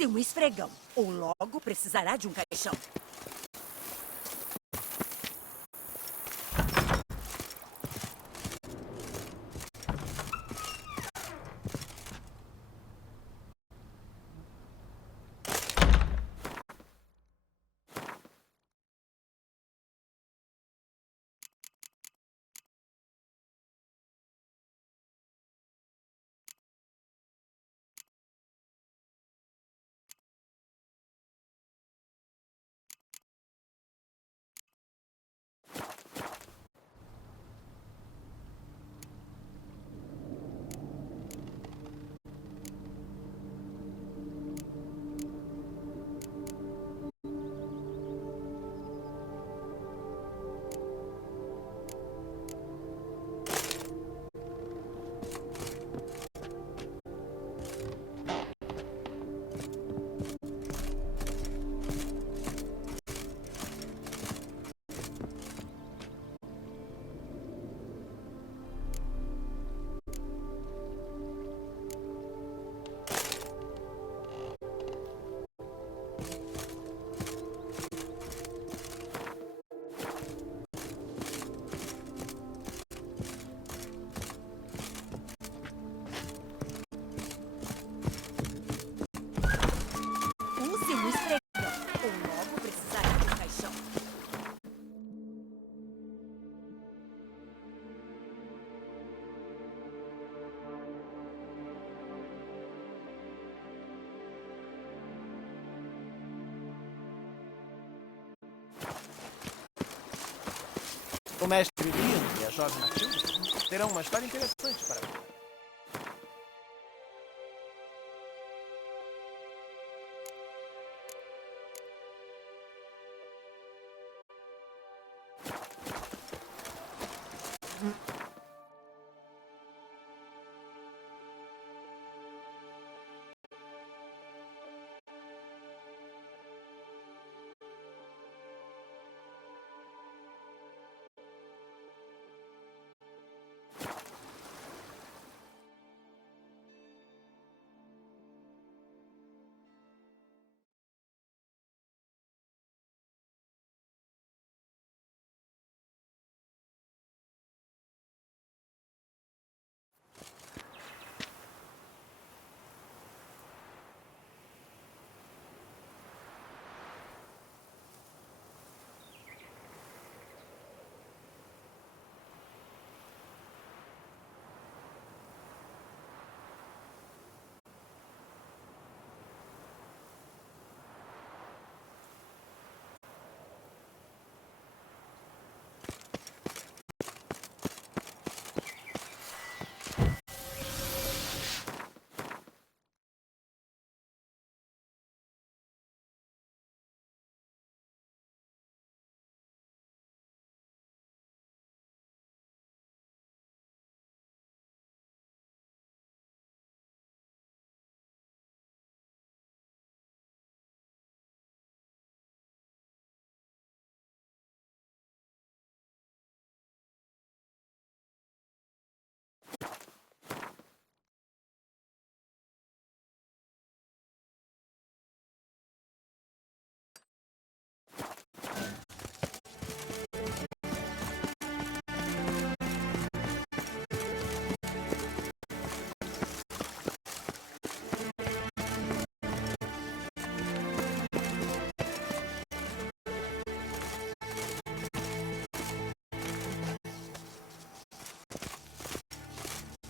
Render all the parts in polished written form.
Use um esfregão, ou logo precisará de um caixão. Use um esfregão, ou logo precisará de um caixão. O mestre Lino e a jovem Matilde terão uma história interessante para mim.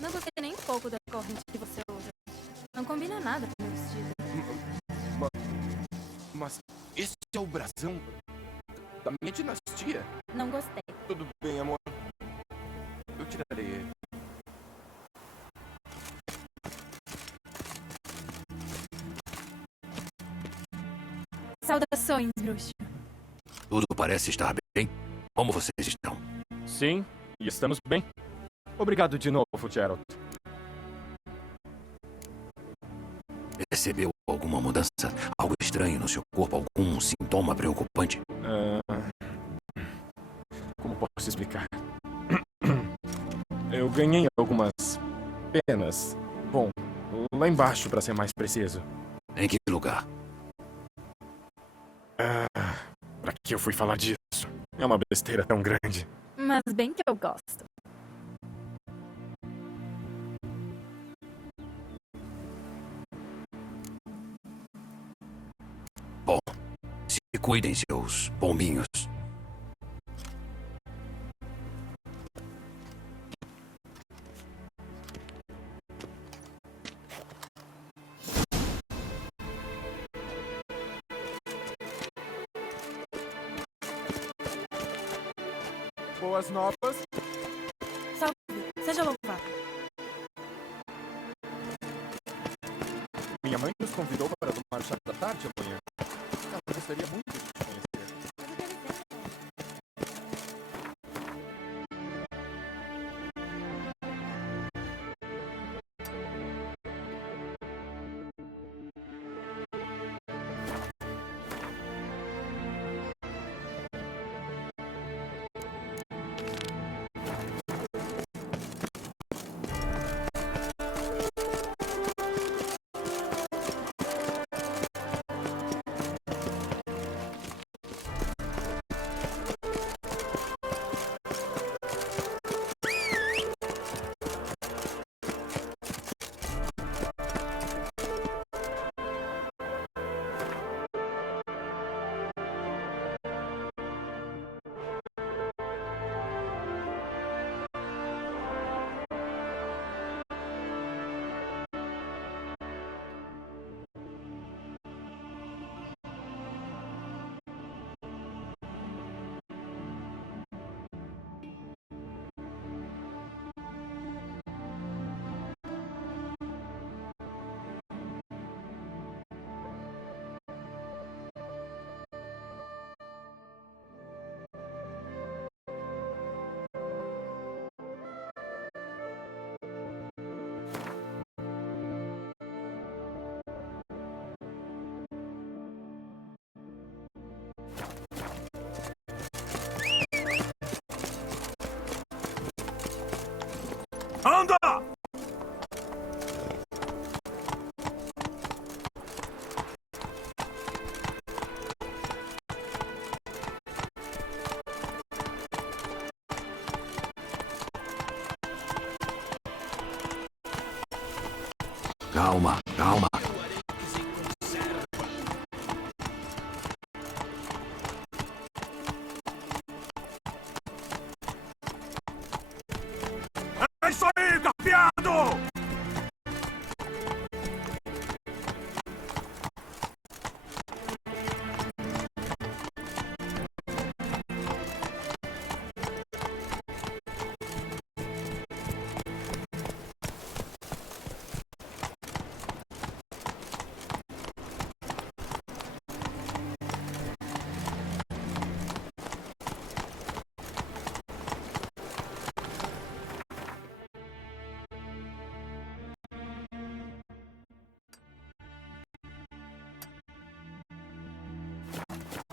Não gostei nem um pouco da corrente que você usa. Não combina nada com o meu vestido. Mas esse é o brasão da minha dinastia. Não gostei. Tudo bem, amor. Eu tirarei ele. Saudações, bruxo. Tudo parece estar bem. Como vocês estão? Sim, e estamos bem. Obrigado de novo, Geralt. Percebeu alguma mudança? Algo estranho no seu corpo? Algum sintoma preocupante? Como posso explicar? Eu ganhei algumas penas. Bom, lá embaixo, para ser mais preciso. Em que lugar? Pra que eu fui falar disso? É uma besteira tão grande. Mas bem que eu gosto. Bom, se cuidem, seus pombinhos. Boas novas. Salve, seja louvado. Minha mãe nos convidou para tomar chá da tarde amanhã. Ela gostaria muito de te conhecer. Anda! Calma, calma. É isso aí, capiado!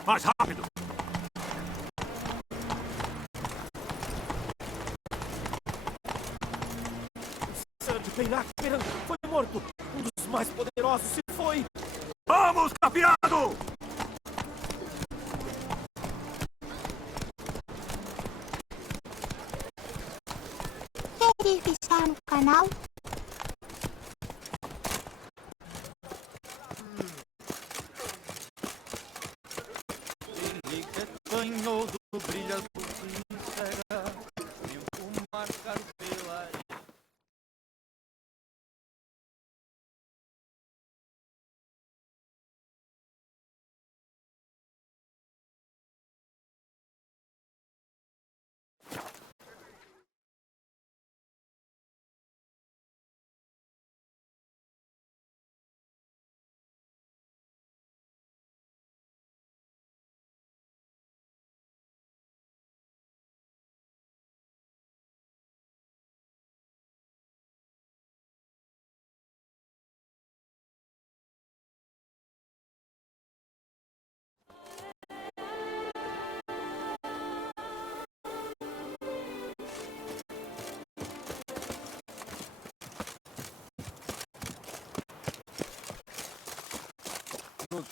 Mais rápido! Serge Peynac-Peran foi morto. Um dos mais poderosos se foi. Vamos, capiado! Quer estar no canal? Henrique canhodo, brilha azul, cega. Tempo marcar pela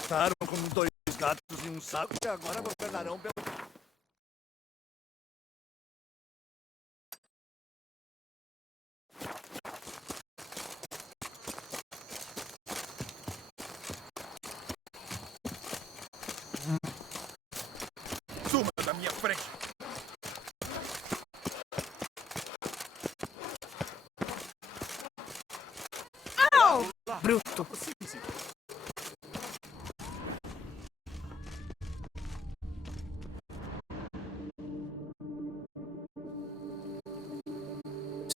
Passaram como 2 gatos em um saco e agora governarão pelo... Suma da minha frente! Bruto.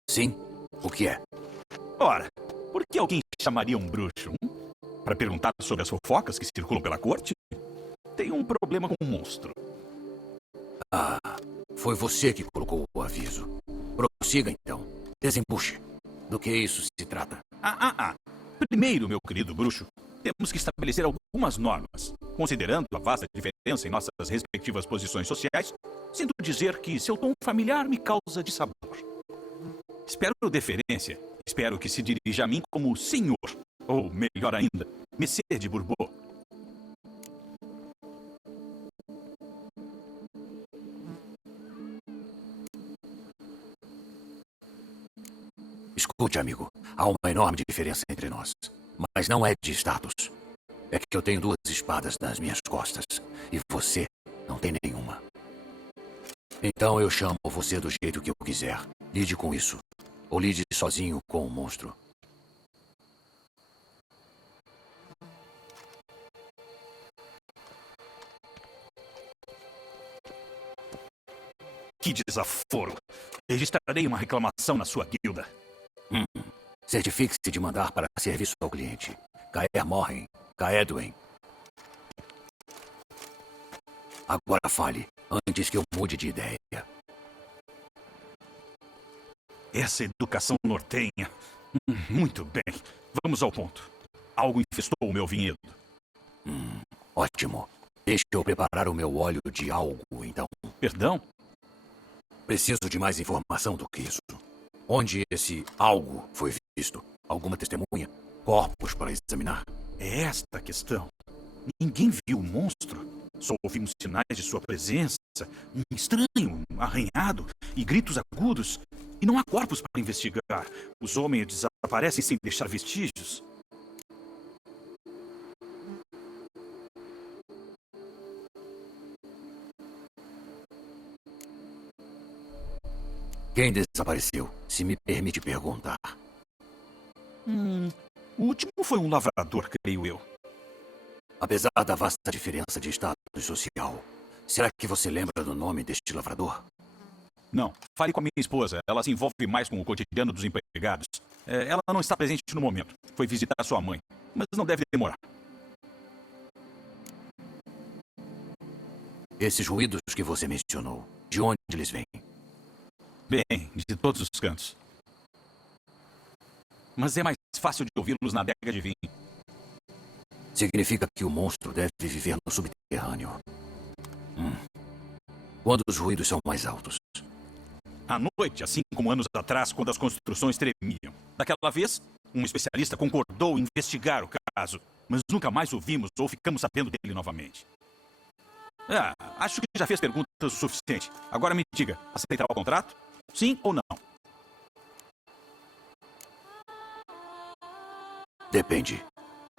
Sim? O que é? Ora, por que alguém chamaria um bruxo? Para perguntar sobre as fofocas que circulam pela corte? Tem um problema com um monstro. Ah, foi você que colocou o aviso. Prossiga então. Desembuche. Do que isso se trata? Primeiro, meu querido bruxo, temos que estabelecer algumas normas, considerando a vasta diferença em nossas respectivas posições sociais, sinto dizer que seu tom familiar me causa dissabor. Espero deferência, espero que se dirija a mim como senhor, ou melhor ainda, Messê de Bourbon. Escute, amigo. Há uma enorme diferença entre nós. Mas não é de status. É que eu tenho 2 espadas nas minhas costas. E você não tem nenhuma. Então eu chamo você do jeito que eu quiser. Lide com isso. Ou lide sozinho com o monstro. Que desaforo! Registrarei uma reclamação na sua guilda. Certifique-se de mandar para serviço ao cliente. Caer morrem. Caedwen. Agora fale, antes que eu mude de ideia. Essa educação nortenha. Muito bem. Vamos ao ponto. Algo infestou o meu vinhedo. Ótimo. Deixe eu preparar o meu óleo de algo, então. Perdão? Preciso de mais informação do que isso. Onde esse algo foi visto? Alguma testemunha? Corpos para examinar? É esta a questão. Ninguém viu o monstro. Só ouvimos sinais de sua presença, um estranho, arranhado e gritos agudos. E não há corpos para investigar. Os homens desaparecem sem deixar vestígios. Quem desapareceu, se me permite perguntar? O último foi um lavrador, creio eu. Apesar da vasta diferença de status social, será que você lembra do nome deste lavrador? Não, fale com a minha esposa. Ela se envolve mais com o cotidiano dos empregados. Ela não está presente no momento. Foi visitar sua mãe, mas não deve demorar. Esses ruídos que você mencionou, de onde eles vêm? Bem, de todos os cantos. Mas é mais fácil de ouvi-los na adega de vinho. Significa que o monstro deve viver no subterrâneo. Quando os ruídos são mais altos? À noite, assim como anos atrás, quando as construções tremiam. Daquela vez, um especialista concordou em investigar o caso, mas nunca mais o vimos ou ficamos sabendo dele novamente. Acho que já fez perguntas o suficiente. Agora me diga, aceitará o contrato? Sim ou não? Depende.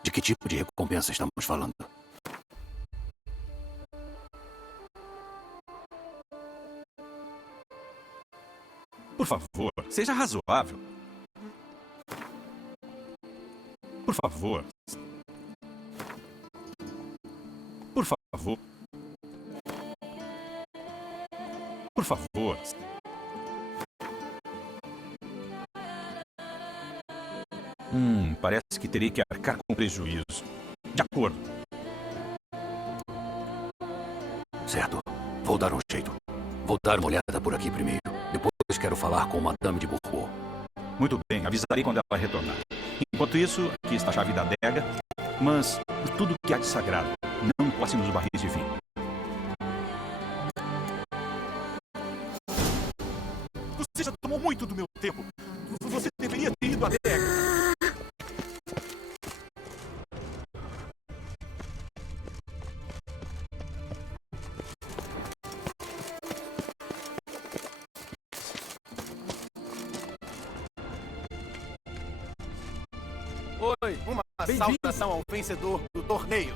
De que tipo de recompensa estamos falando? Por favor, seja razoável. Por favor. Por favor. Por favor. Parece que terei que arcar com prejuízo. De acordo. Certo. Vou dar um jeito. Vou dar uma olhada por aqui primeiro. Depois quero falar com Madame de Bourbon. Muito bem, avisarei quando ela retornar. Enquanto isso, aqui está a chave da adega. Mas, por tudo que há de sagrado, não encoste nos barris de vinho. Você já tomou muito do meu tempo. Você deveria ter ido à adega. Oi. Uma Bem-vindo. saudação ao vencedor do torneio.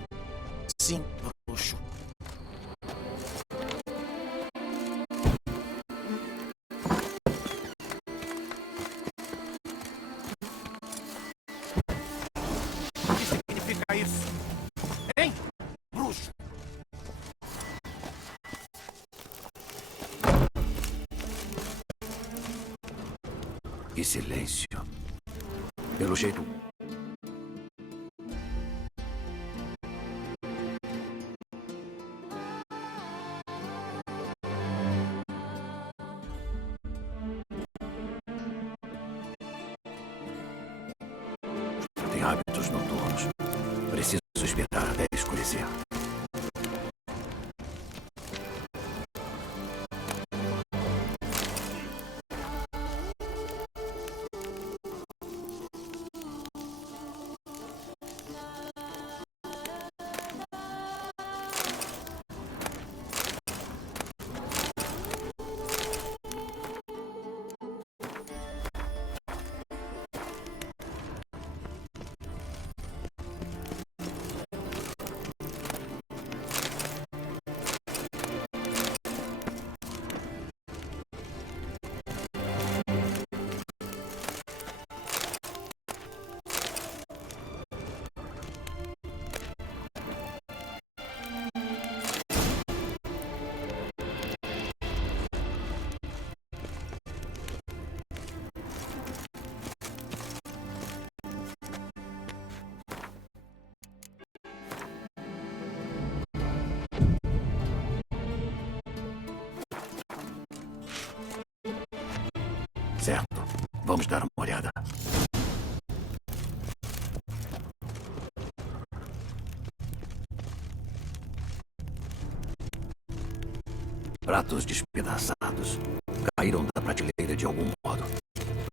Sim, bruxo. O que significa isso? Hein? Bruxo. Que silêncio. Pelo jeito. Tem hábitos noturnos. Preciso esperar até escurecer. Certo. Vamos dar uma olhada. Pratos despedaçados. Caíram da prateleira de algum modo.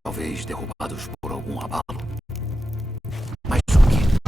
Talvez derrubados por algum abalo. Mas o quê?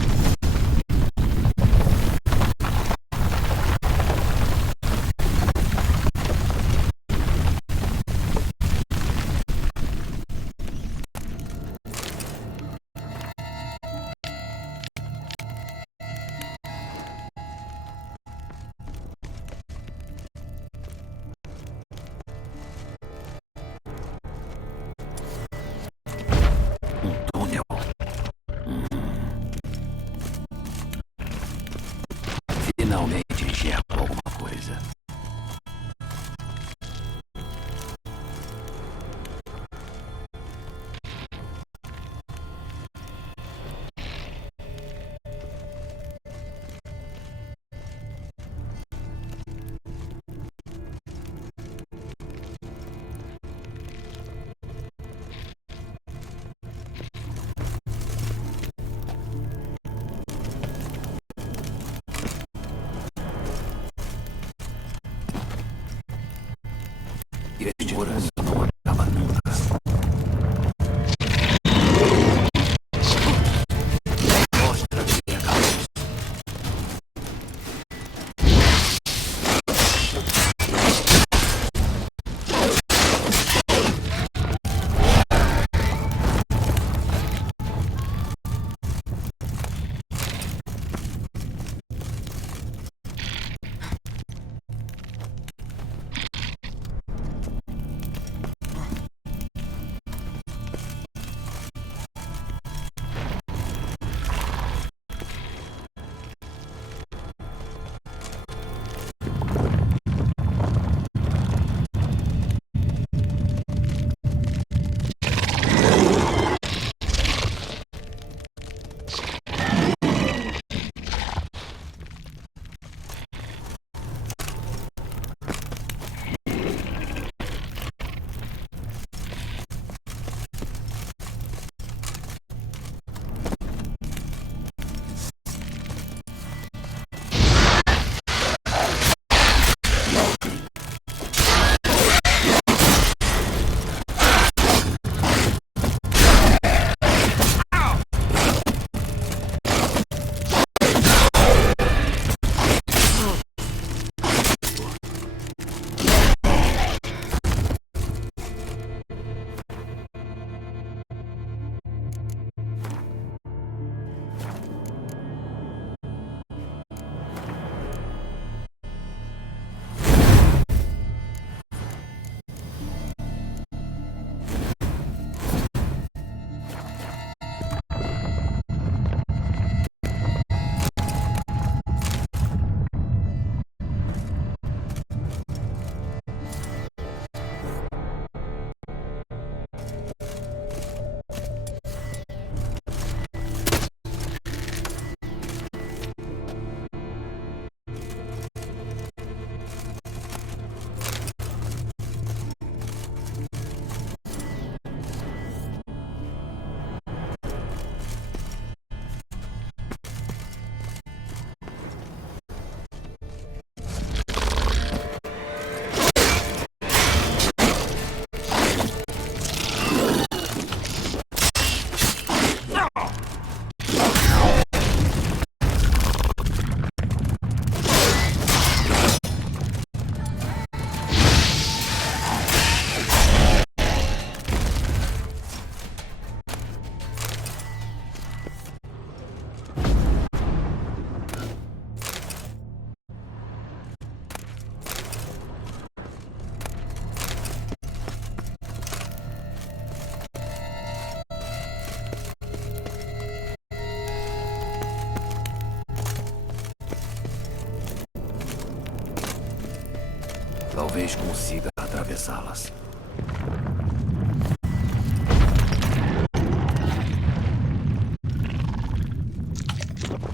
Talvez consiga atravessá-las.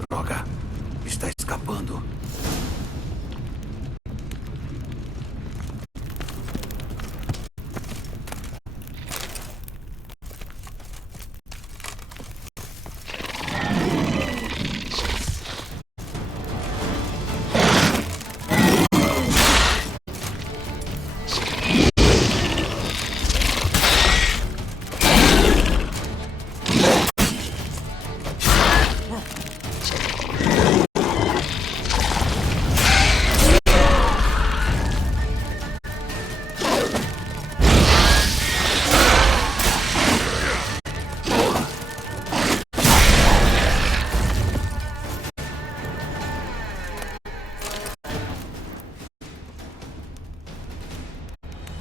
Droga, está escapando.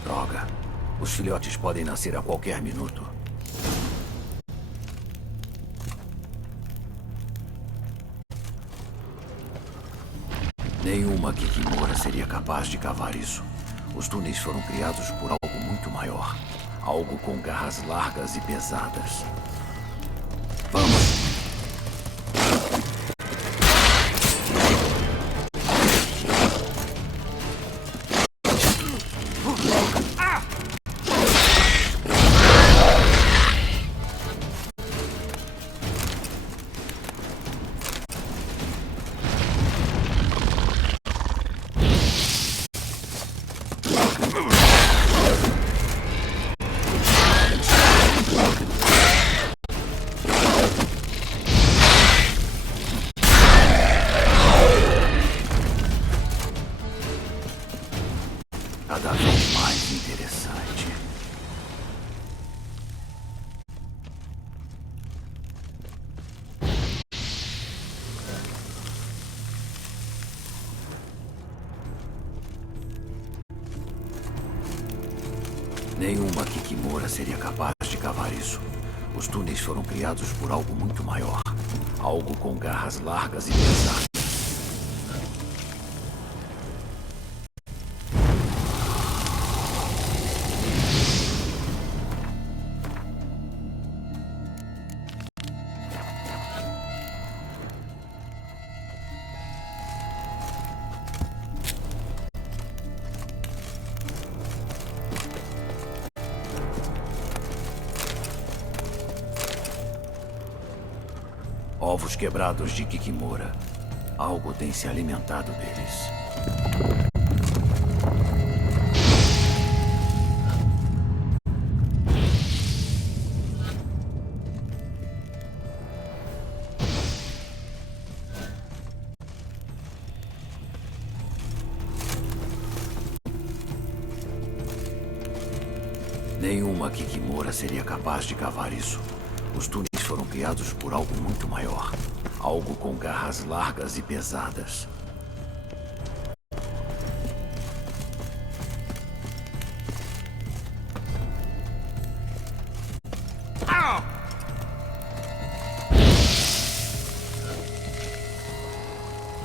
Droga, os filhotes podem nascer a qualquer minuto. Nenhuma Kikimora seria capaz de cavar isso. Os túneis foram criados por algo muito maior. Algo com garras largas e pesadas. Vamos! Cada vez mais interessante. Nenhuma Kikimora seria capaz de cavar isso. Os túneis foram criados por algo muito maior. Algo com garras largas e pesadas. Ovos quebrados de Kikimora. Algo tem se alimentado deles. Nenhuma Kikimora seria capaz de cavar isso. Os túneis foram criados por algo muito maior. Algo com garras largas e pesadas.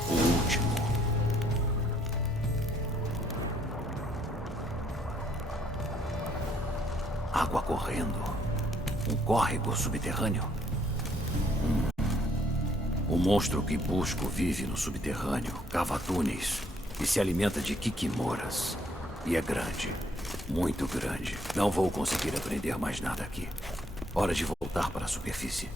O último. Água correndo. Um córrego subterrâneo? O monstro que busco vive no subterrâneo, cava túneis e se alimenta de Kikimoras. E é grande, muito grande. Não vou conseguir aprender mais nada aqui. Hora de voltar para a superfície.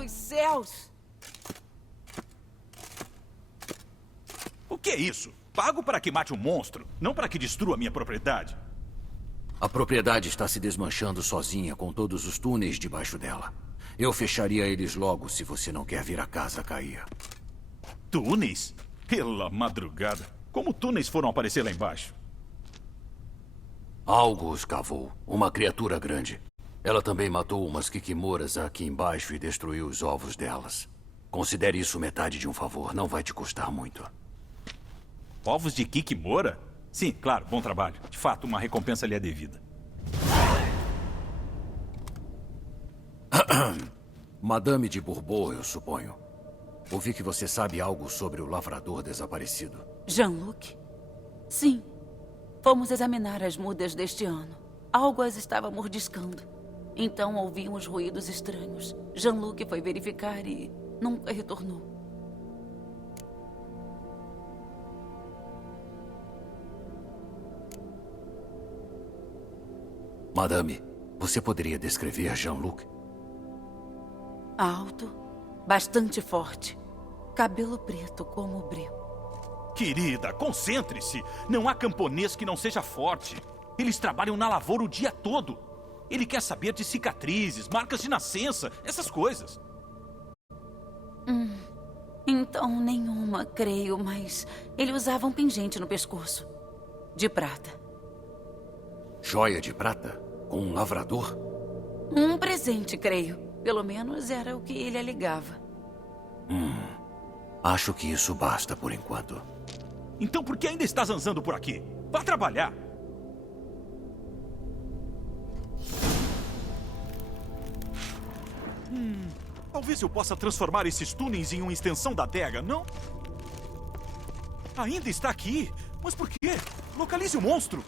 Pelos céus! O que é isso? Pago para que mate um monstro, não para que destrua minha propriedade. A propriedade está se desmanchando sozinha com todos os túneis debaixo dela. Eu fecharia eles logo se você não quer ver a casa cair. Túneis? Pela madrugada. Como túneis foram aparecer lá embaixo? Algo os cavou. Uma criatura grande. Ela também matou umas kikimoras aqui embaixo e destruiu os ovos delas. Considere isso metade de um favor. Não vai te custar muito. Ovos de kikimora? Sim, claro, bom trabalho. De fato, uma recompensa lhe é devida. Madame de Bourbon, eu suponho. Ouvi que você sabe algo sobre o lavrador desaparecido. Jean-Luc? Sim. Fomos examinar as mudas deste ano. Algo as estava mordiscando. Então ouvimos ruídos estranhos. Jean-Luc foi verificar e nunca retornou. Madame, você poderia descrever Jean-Luc? Alto, bastante forte. Cabelo preto como o breu. Querida, concentre-se. Não há camponês que não seja forte. Eles trabalham na lavoura o dia todo. Ele quer saber de cicatrizes, marcas de nascença, essas coisas. Então, nenhuma, creio, mas ele usava um pingente no pescoço. De prata. Joia de prata? Com um lavrador? Um presente, creio. Pelo menos era o que ele alegava. Acho que isso basta por enquanto. Então por que ainda está zanzando por aqui? Vá trabalhar. Talvez eu possa transformar esses túneis em uma extensão da adega, não? Ainda está aqui? Mas por quê? Localize o monstro.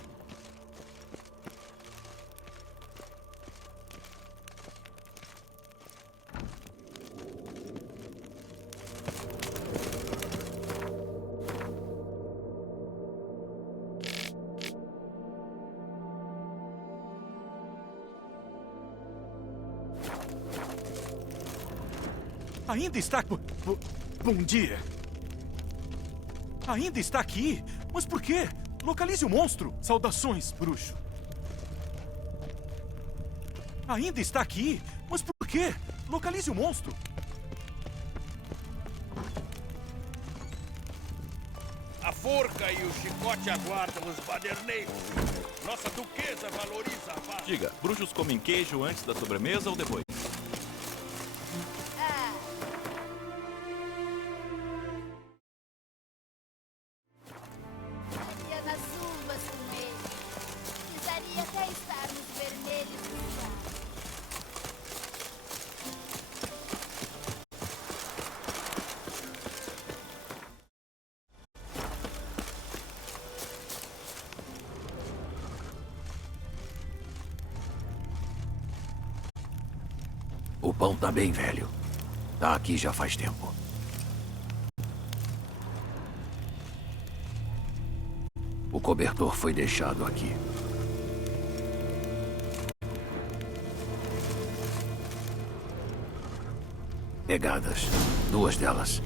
Ainda está... Bom dia. Ainda está aqui? Mas por quê? Localize o monstro. Saudações, bruxo. Ainda está aqui? Mas por quê? Localize o monstro. A forca e o chicote aguardam os baderneiros. Nossa duquesa valoriza a paz. Diga, bruxos comem queijo antes da sobremesa ou depois? Ia nas uvas com ele. Precisaria até estar nos vermelhos do chá. O pão tá bem velho. Tá aqui já faz tempo. O cobertor foi deixado aqui. Pegadas. 2 delas.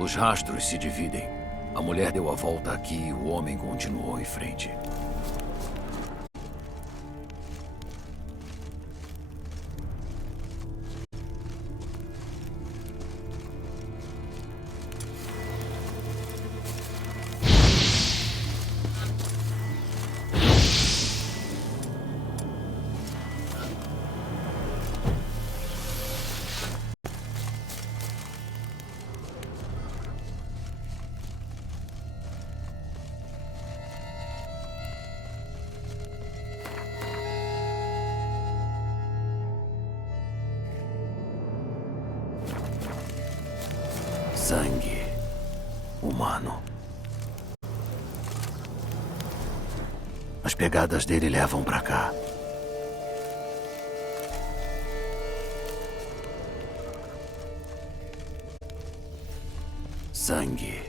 Os rastros se dividem. A mulher deu a volta aqui e o homem continuou em frente. Sangue humano. As pegadas dele levam pra cá. Sangue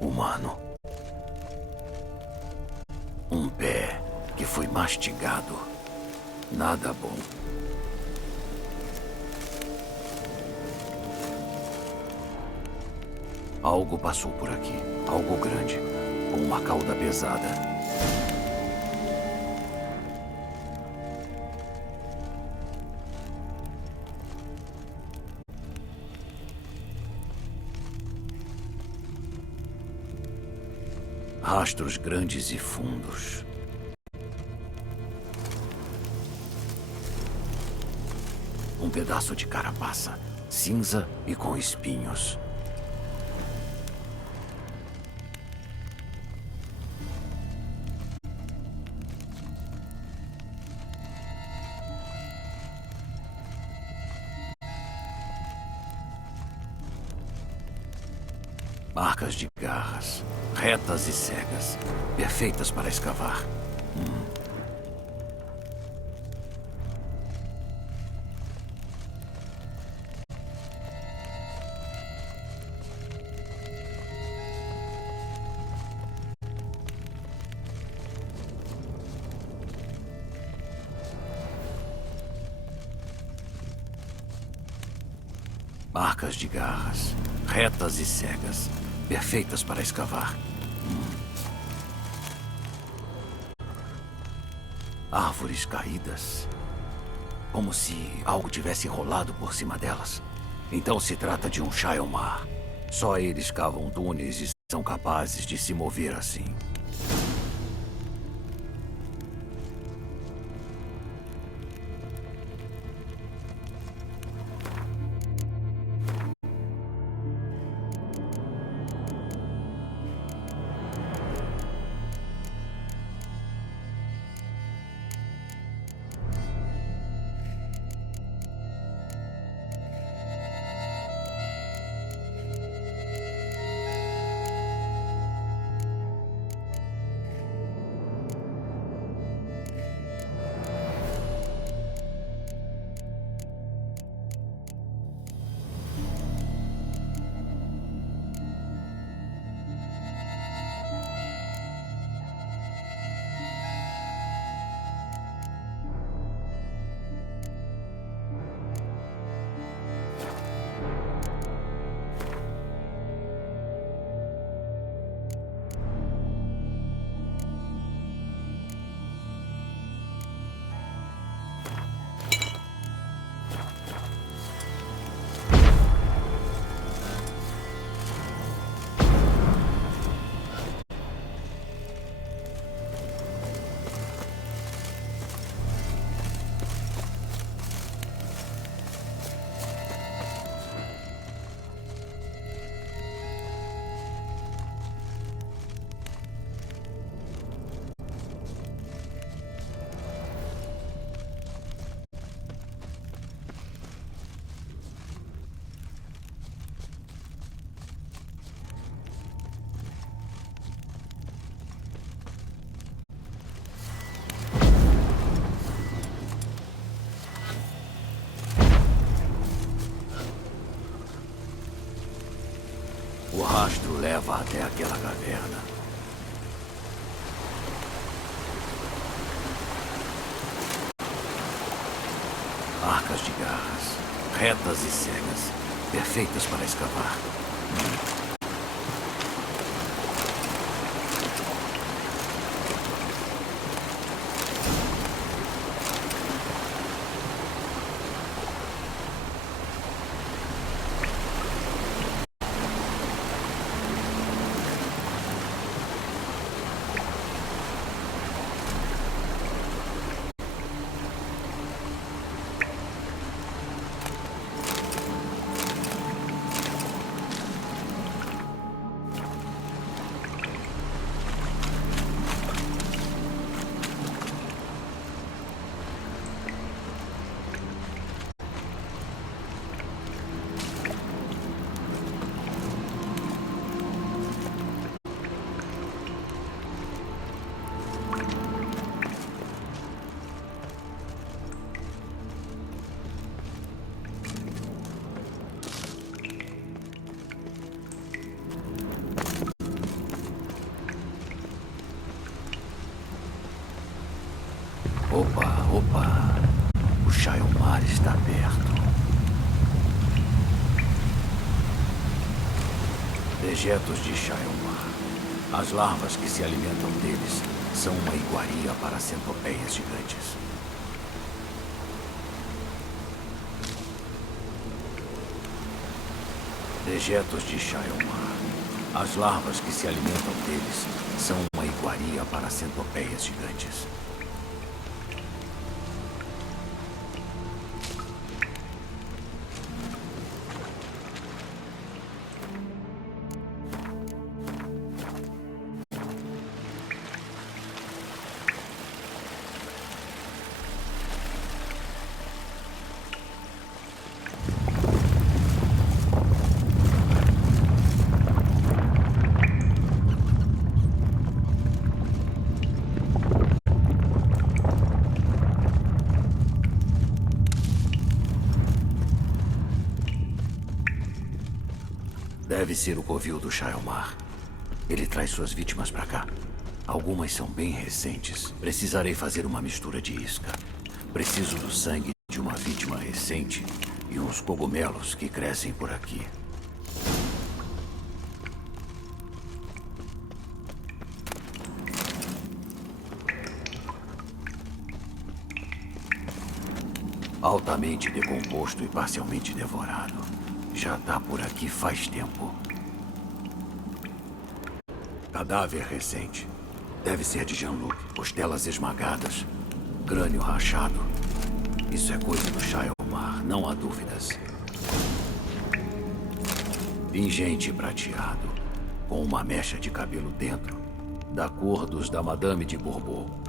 humano. Um pé que foi mastigado. Nada bom. Algo passou por aqui. Algo grande. Com uma cauda pesada. Rastros grandes e fundos. Um pedaço de carapaça, cinza e com espinhos. Marcas de garras, retas e cegas, perfeitas para escavar. Marcas de garras, retas e cegas, perfeitas para escavar. Árvores caídas. Como se algo tivesse rolado por cima delas. Então se trata de um Shaiomar. Só eles cavam túneis e são capazes de se mover assim. O rastro leva até aquela caverna. Arcas de garras, retas e cegas, perfeitas para escavar. Opa. O Shaiomar está perto. Dejetos de Shaiomar. As larvas que se alimentam deles são uma iguaria para centopeias gigantes. Dejetos de Shaiomar. As larvas que se alimentam deles são uma iguaria para centopeias gigantes. Deve ser o covil do Shaiomar. Ele traz suas vítimas pra cá. Algumas são bem recentes. Precisarei fazer uma mistura de isca. Preciso do sangue de uma vítima recente e uns cogumelos que crescem por aqui. Altamente decomposto e parcialmente devorado. Já tá por aqui faz tempo. Cadáver recente. Deve ser de Jean-Luc. Costelas esmagadas. Crânio rachado. Isso é coisa do Shaiomar, não há dúvidas. Pingente prateado. Com uma mecha de cabelo dentro. Da cor dos da Madame de Bourbon.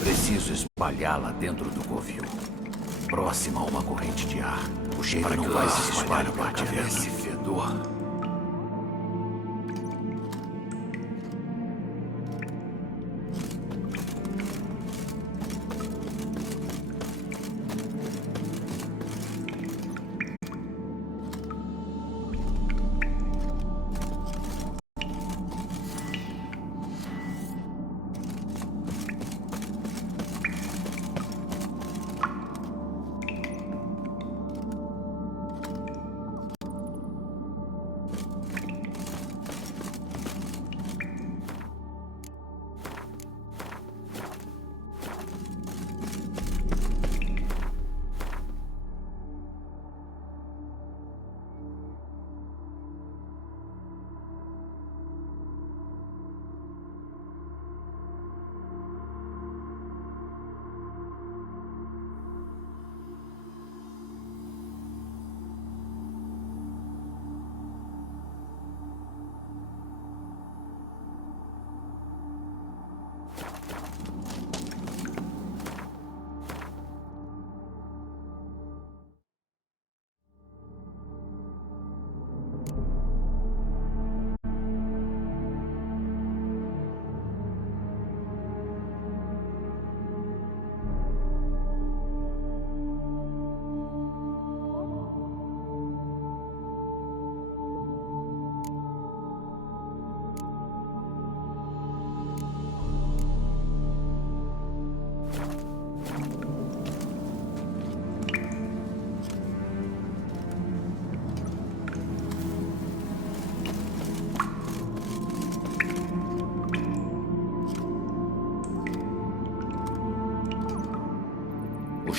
Preciso espalhá-la dentro do covil. Próxima a uma corrente de ar. O cheiro não vai se espalhar pela caverna. Esse fedor.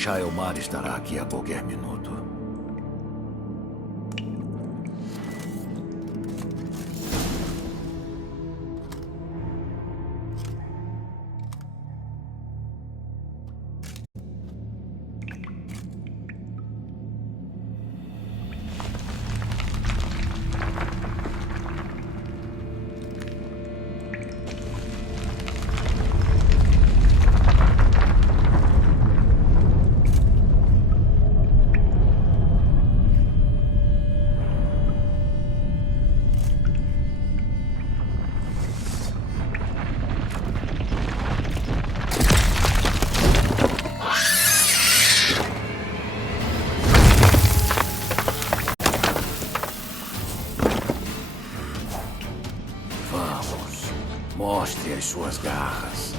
Shaelmar estará aqui a qualquer minuto. Vamos, mostre as suas garras.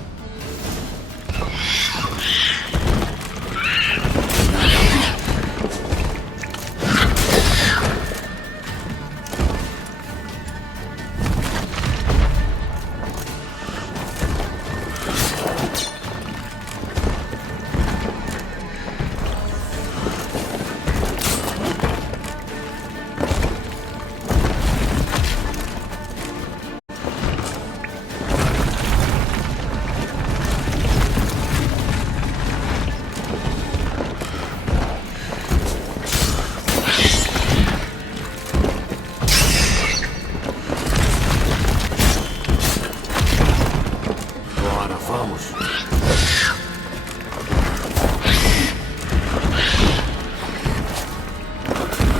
Bora, vamos.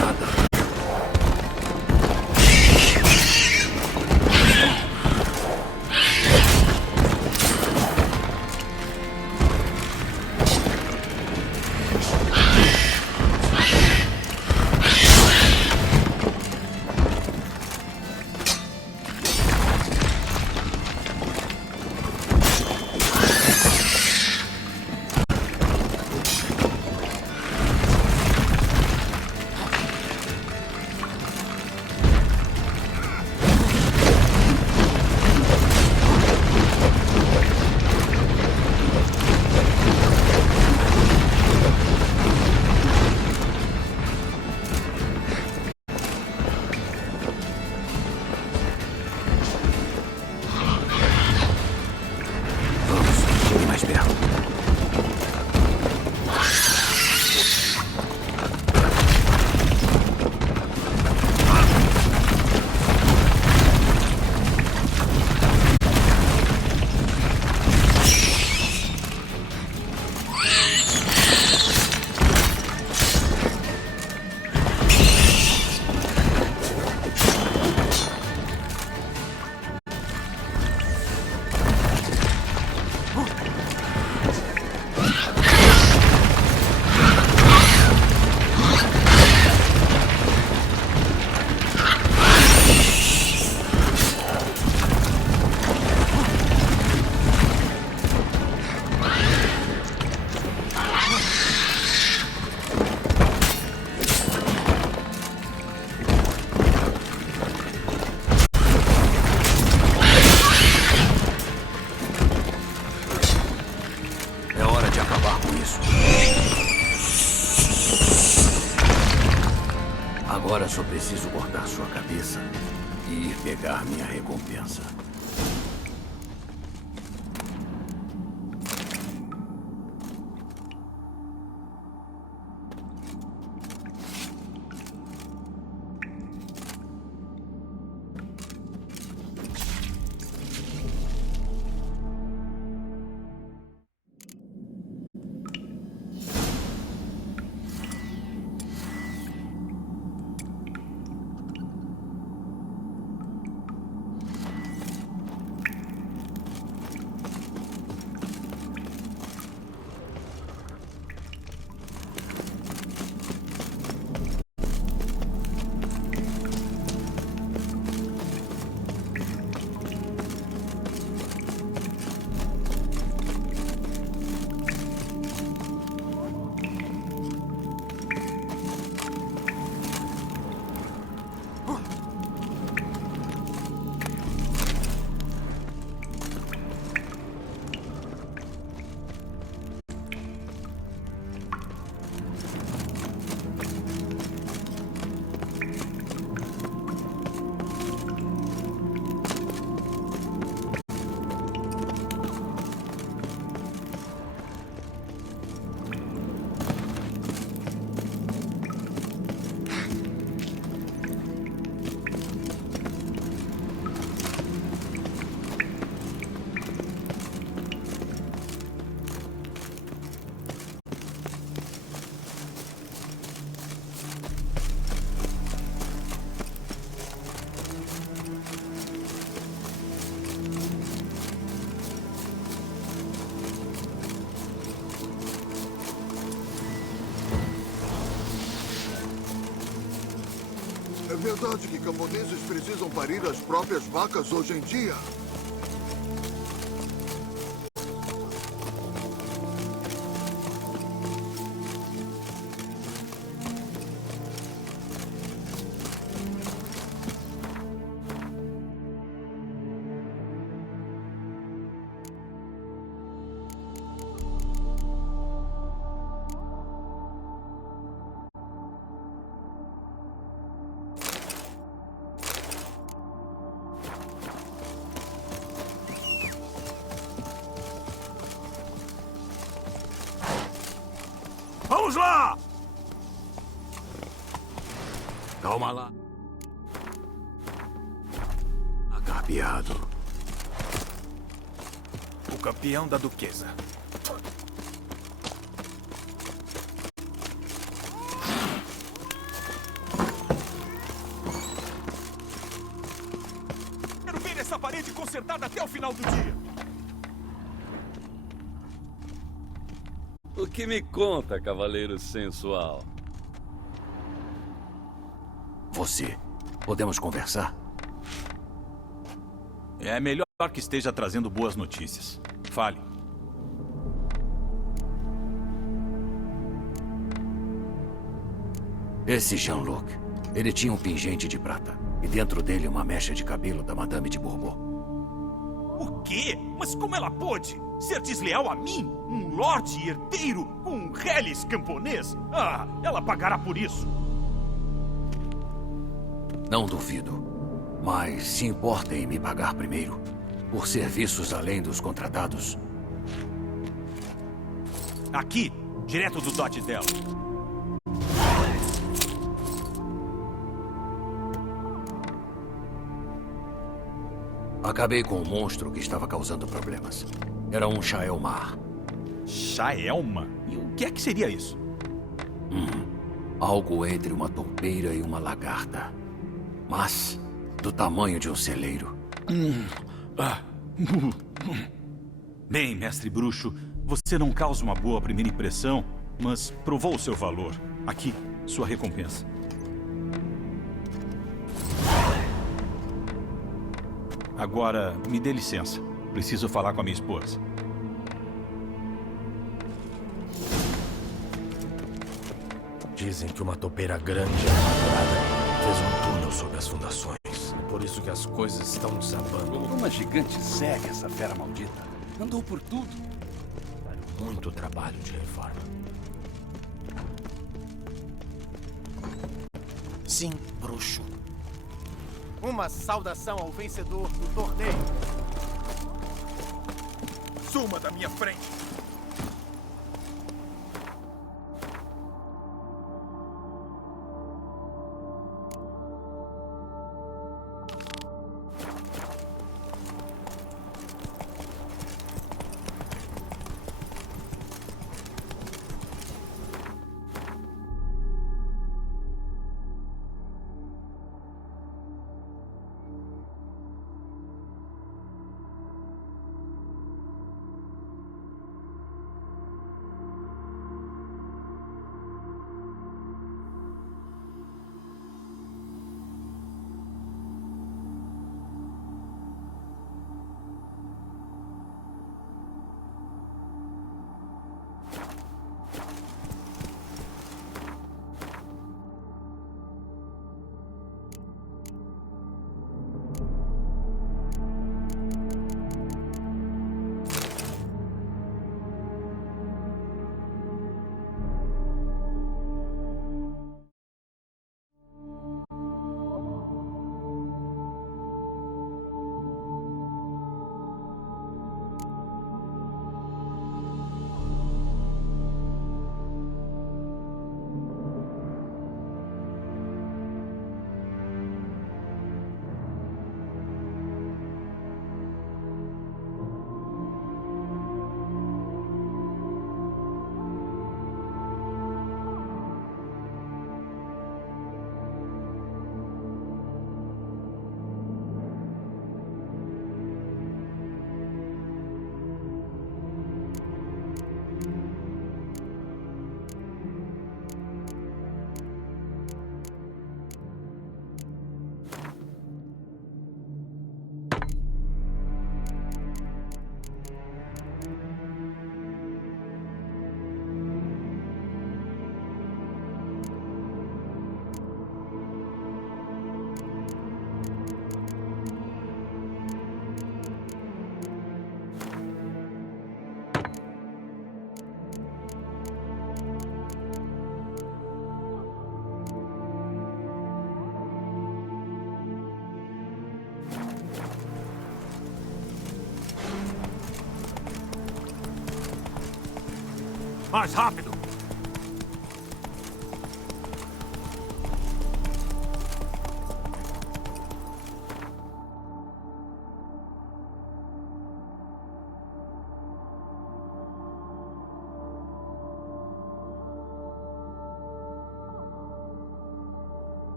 Nada. Vamos, chegue mais perto. É hora de acabar com isso. Agora só preciso cortar sua cabeça e ir pegar minha recompensa. verdade que camponeses precisam parir as próprias vacas hoje em dia? Vamos lá! Calma lá. Agarbeado. O campeão da duquesa. Quero ver essa parede consertada até o final do dia. O que me conta, cavaleiro sensual? Você. Podemos conversar? É melhor que esteja trazendo boas notícias. Fale. Esse Jean-Luc. Ele tinha um pingente de prata. E dentro dele uma mecha de cabelo da Madame de Bourbon. O quê? Mas como ela pôde ser desleal a mim? Um lorde herdeiro com um reles camponês? Ah, ela pagará por isso. Não duvido. Mas se importa em me pagar primeiro? Por serviços além dos contratados? Aqui, direto do dote dela. Acabei com um monstro que estava causando problemas. Era um Shaelmar. Shaelma? E o que é que seria isso? Algo entre uma toupeira e uma lagarta. Mas do tamanho de um celeiro. Bem, mestre bruxo, você não causa uma boa primeira impressão, mas provou o seu valor. Aqui, sua recompensa. Agora, me dê licença. Preciso falar com a minha esposa. Dizem que uma topeira grande e armadurada fez um túnel sob as fundações. É por isso que as coisas estão desabando. Uma gigante cega, essa fera maldita. Andou por tudo. Muito trabalho de reforma. Sim, bruxo. Uma saudação ao vencedor do torneio. Suma da minha frente. Mais rápido!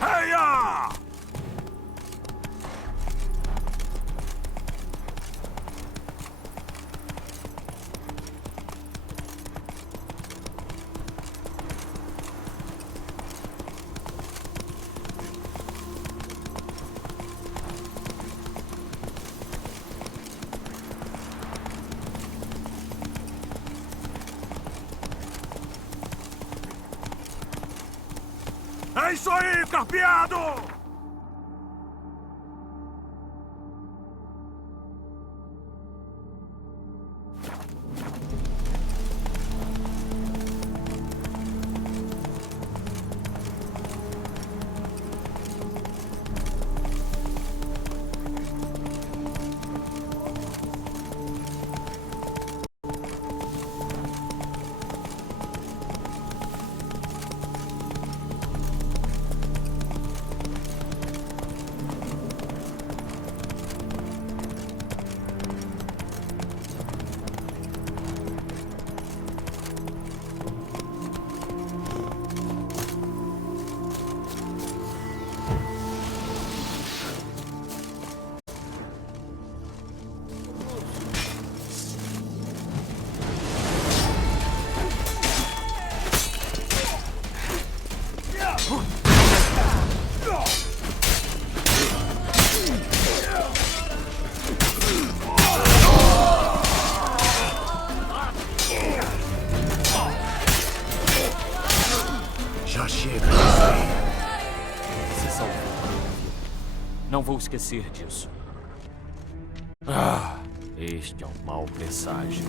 Heia! É isso aí, carpeado! Já chega disso aí. Você salvou a minha vida. Não vou esquecer disso. Este é um mau presságio.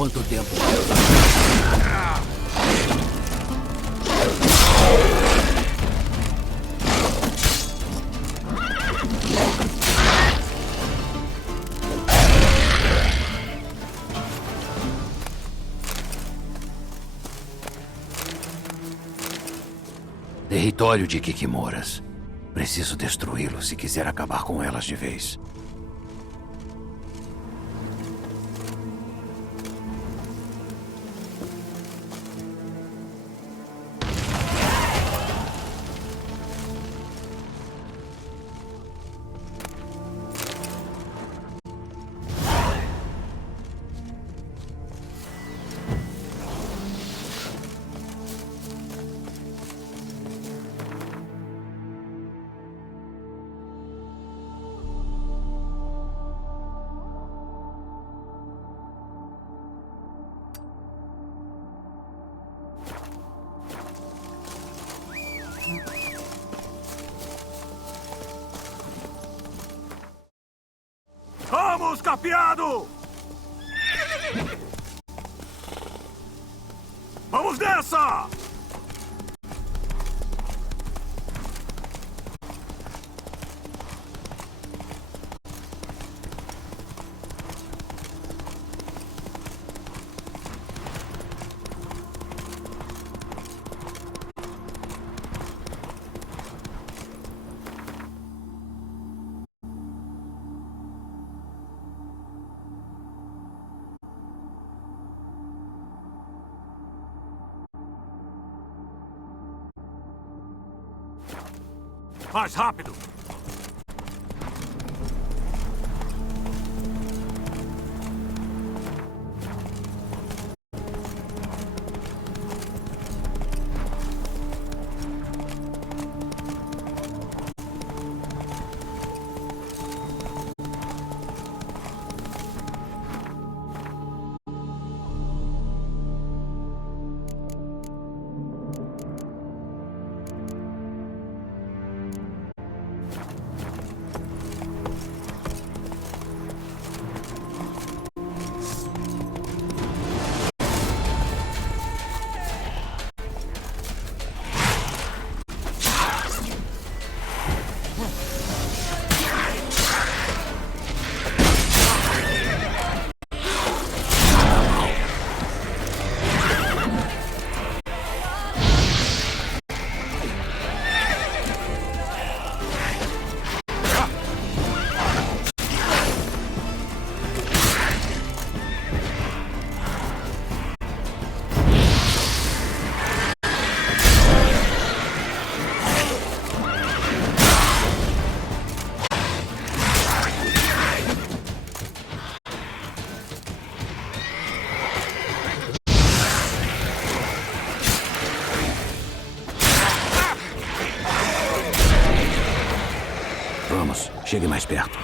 Quanto tempo? Território de Kikimoras. Preciso destruí-lo se quiser acabar com elas de vez. Vamos, capeado! Vamos nessa! Mais rápido! Vamos, chegue mais perto.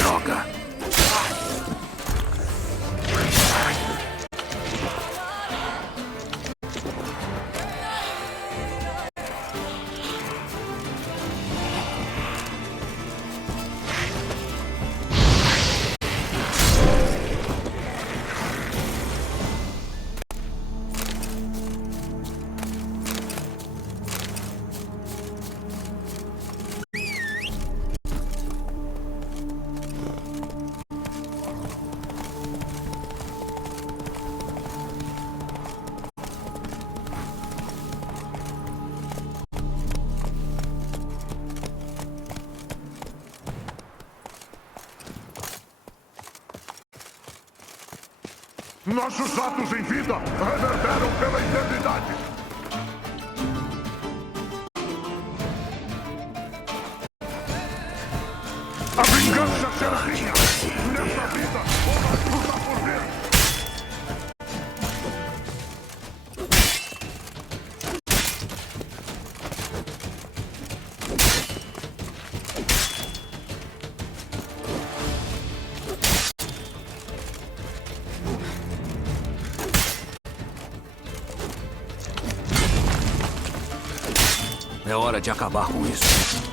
Droga. Nossos atos em vida reverberam pela eternidade. A vingança será minha. Nessa vida, vamos lutar por ver. É hora de acabar com isso.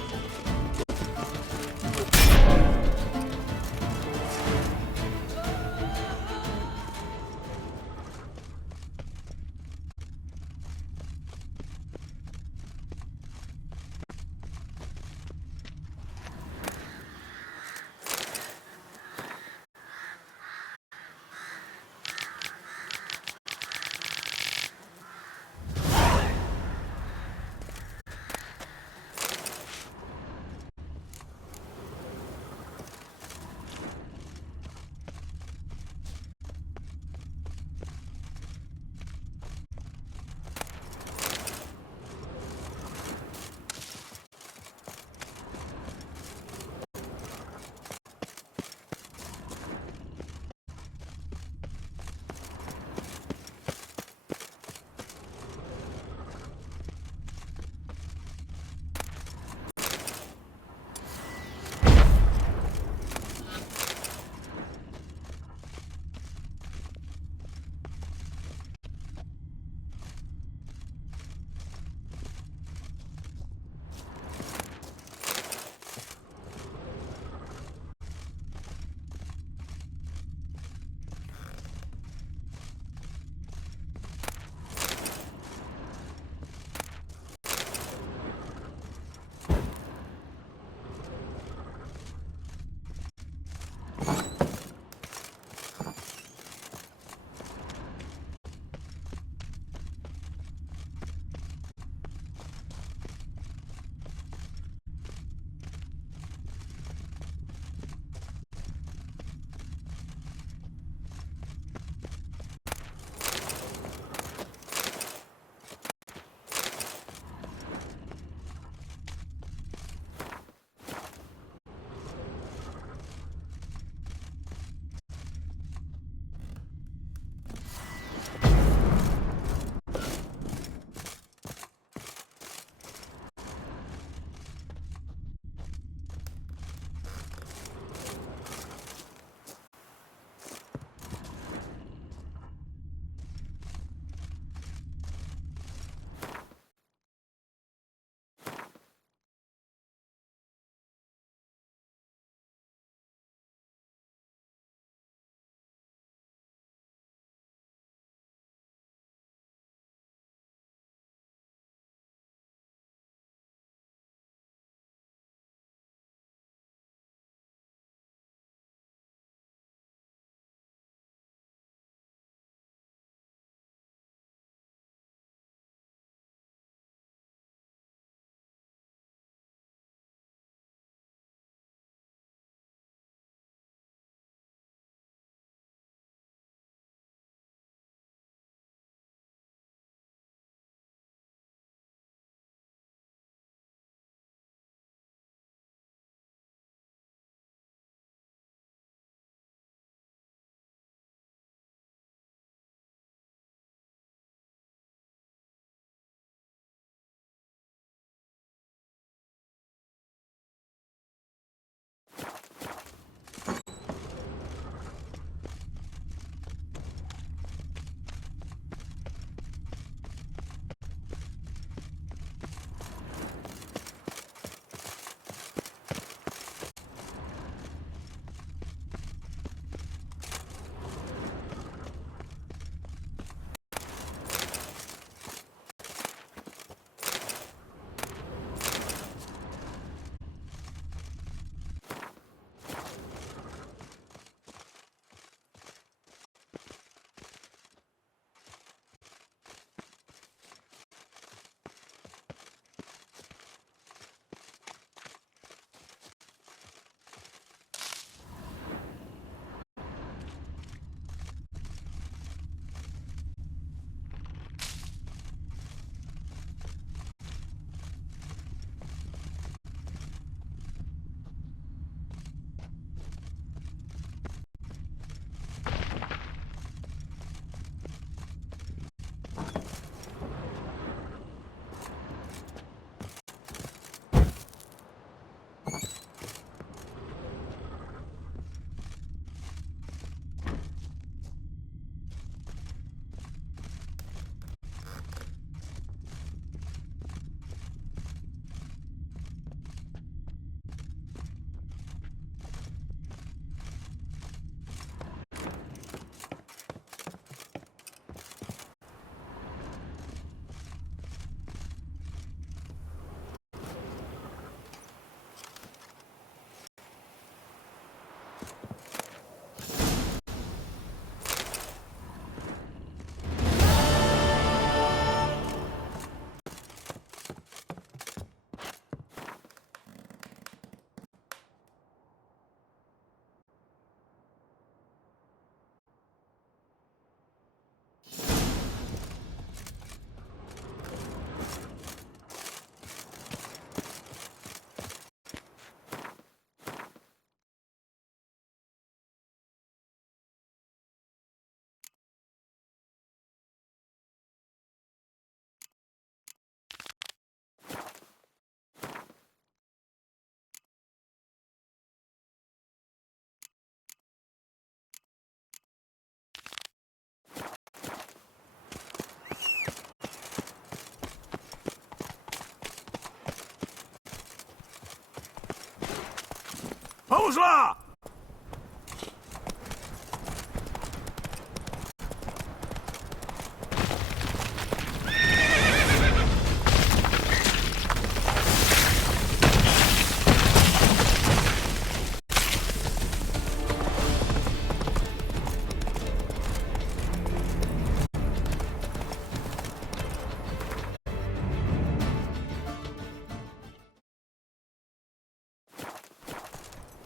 Vamos lá!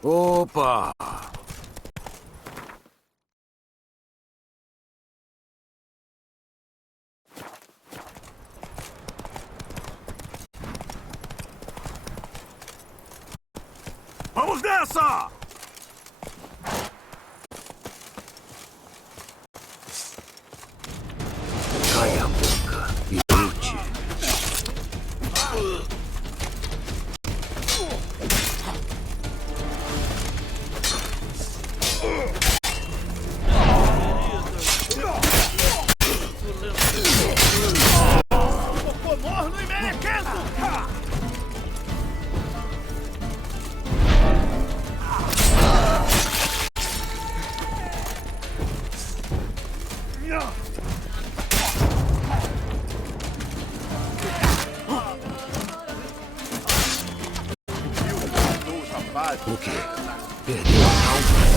Opa! Vamos nessa! Caia a boca e lute. Cocô morno e merequento! O quê? Perdeu a calma?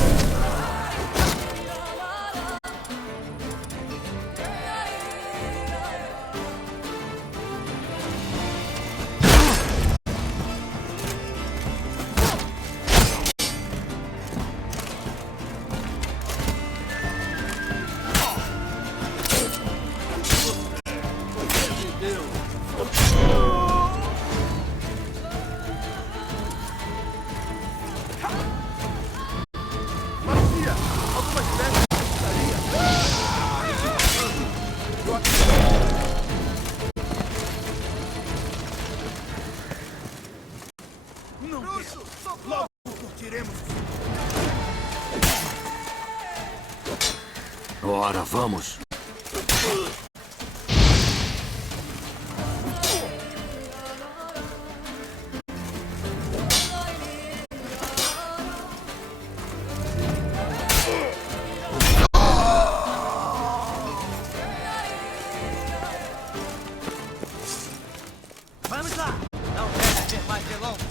Ora, vamos. Vamos lá! Não quero ser mais delongas.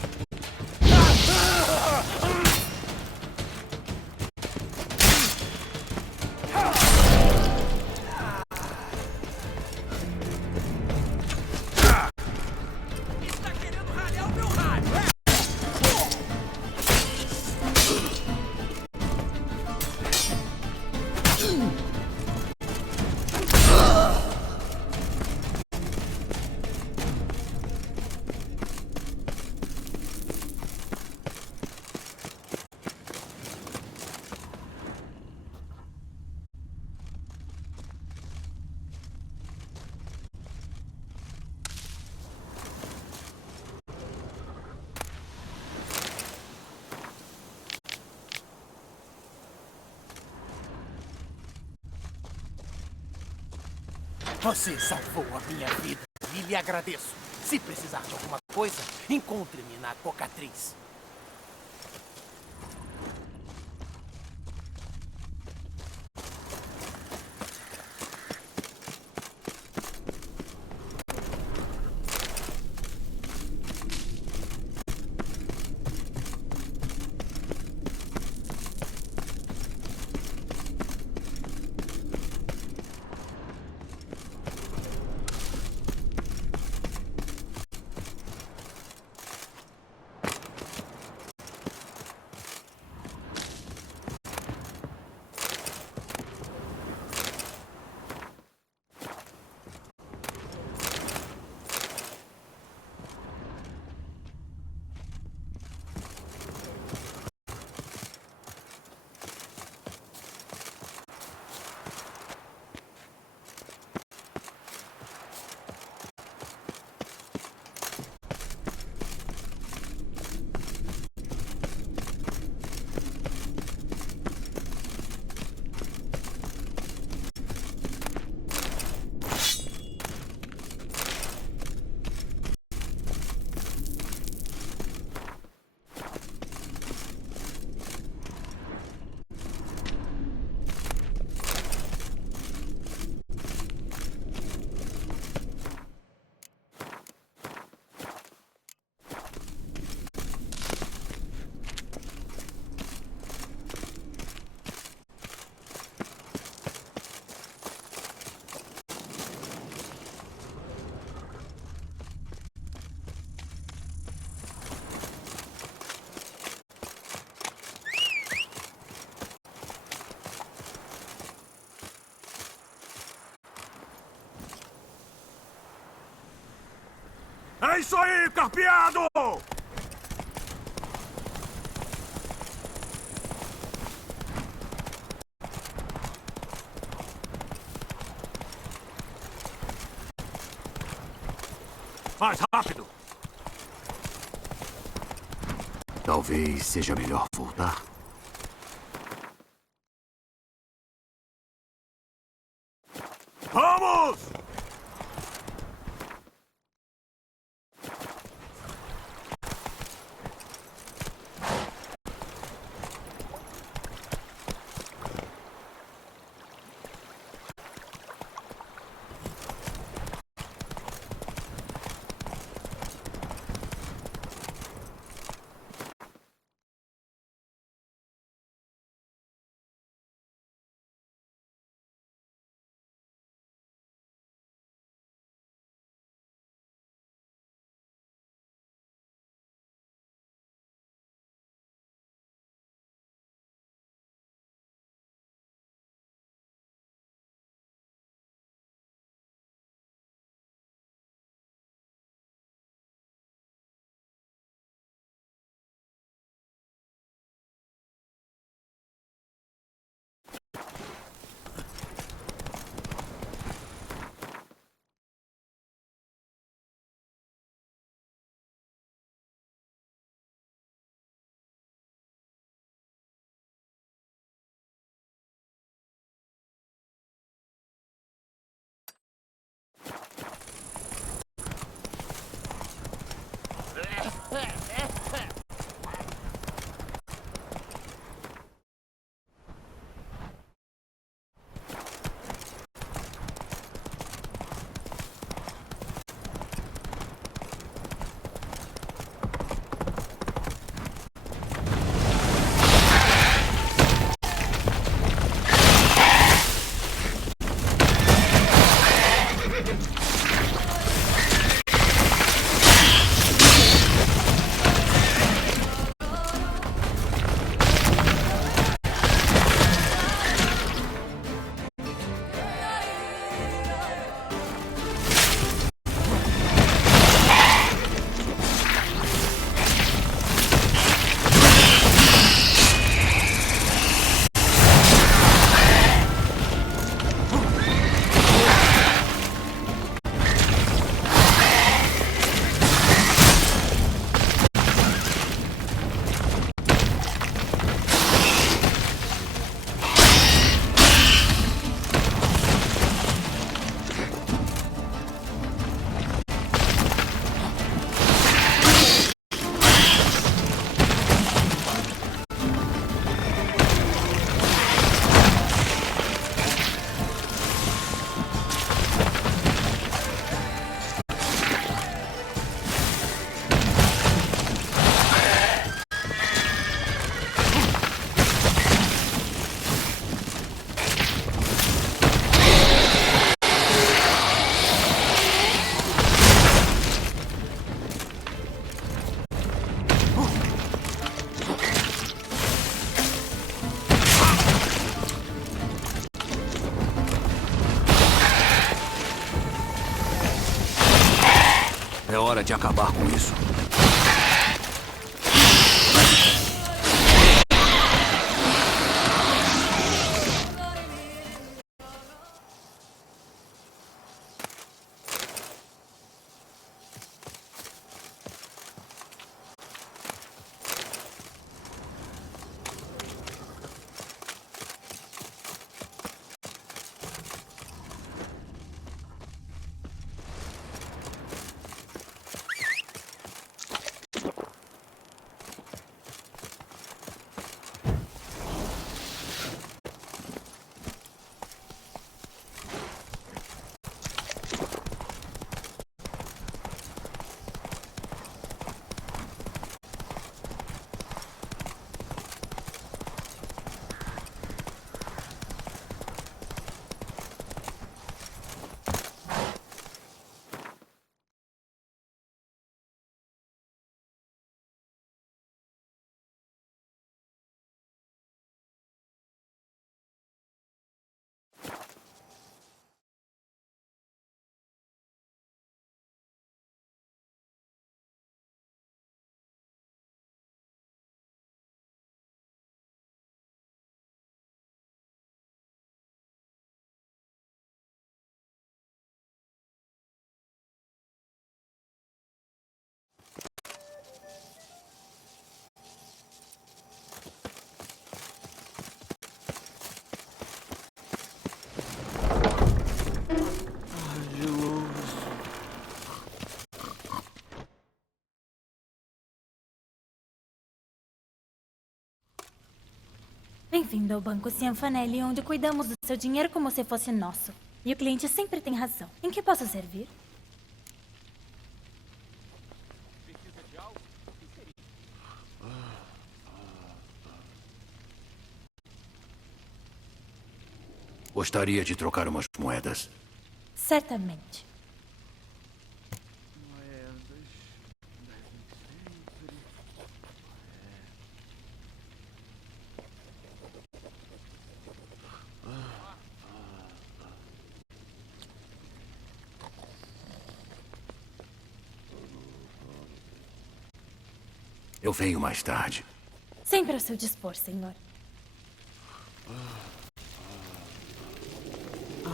Você salvou a minha vida e lhe agradeço. Se precisar de alguma coisa, encontre-me na Cocatriz. É isso aí, carpeado! Mais rápido! Talvez seja melhor voltar. Vamos! É hora de acabar com isso. Bem-vindo ao Banco Cianfanelli, onde cuidamos do seu dinheiro como se fosse nosso. E o cliente sempre tem razão. Em que posso servir? Gostaria de trocar umas moedas. Certamente. Eu venho mais tarde. Sempre ao seu dispor, senhor.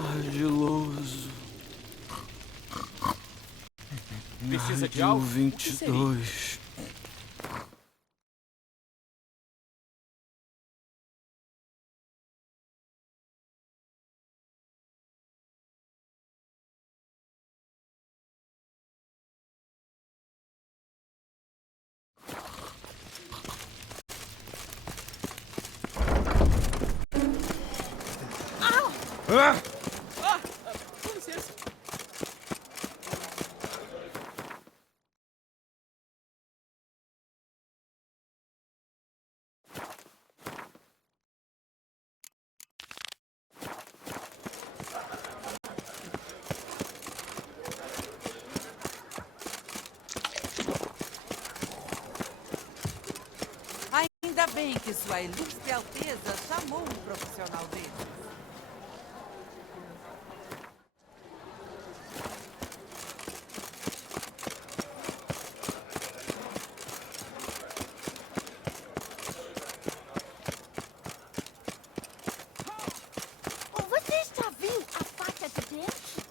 Ardiloso. Precisa de algo? 22. Com licença. Ainda bem que Sua Ilustre Alteza chamou um profissional dele. Você já viu a faca de dente?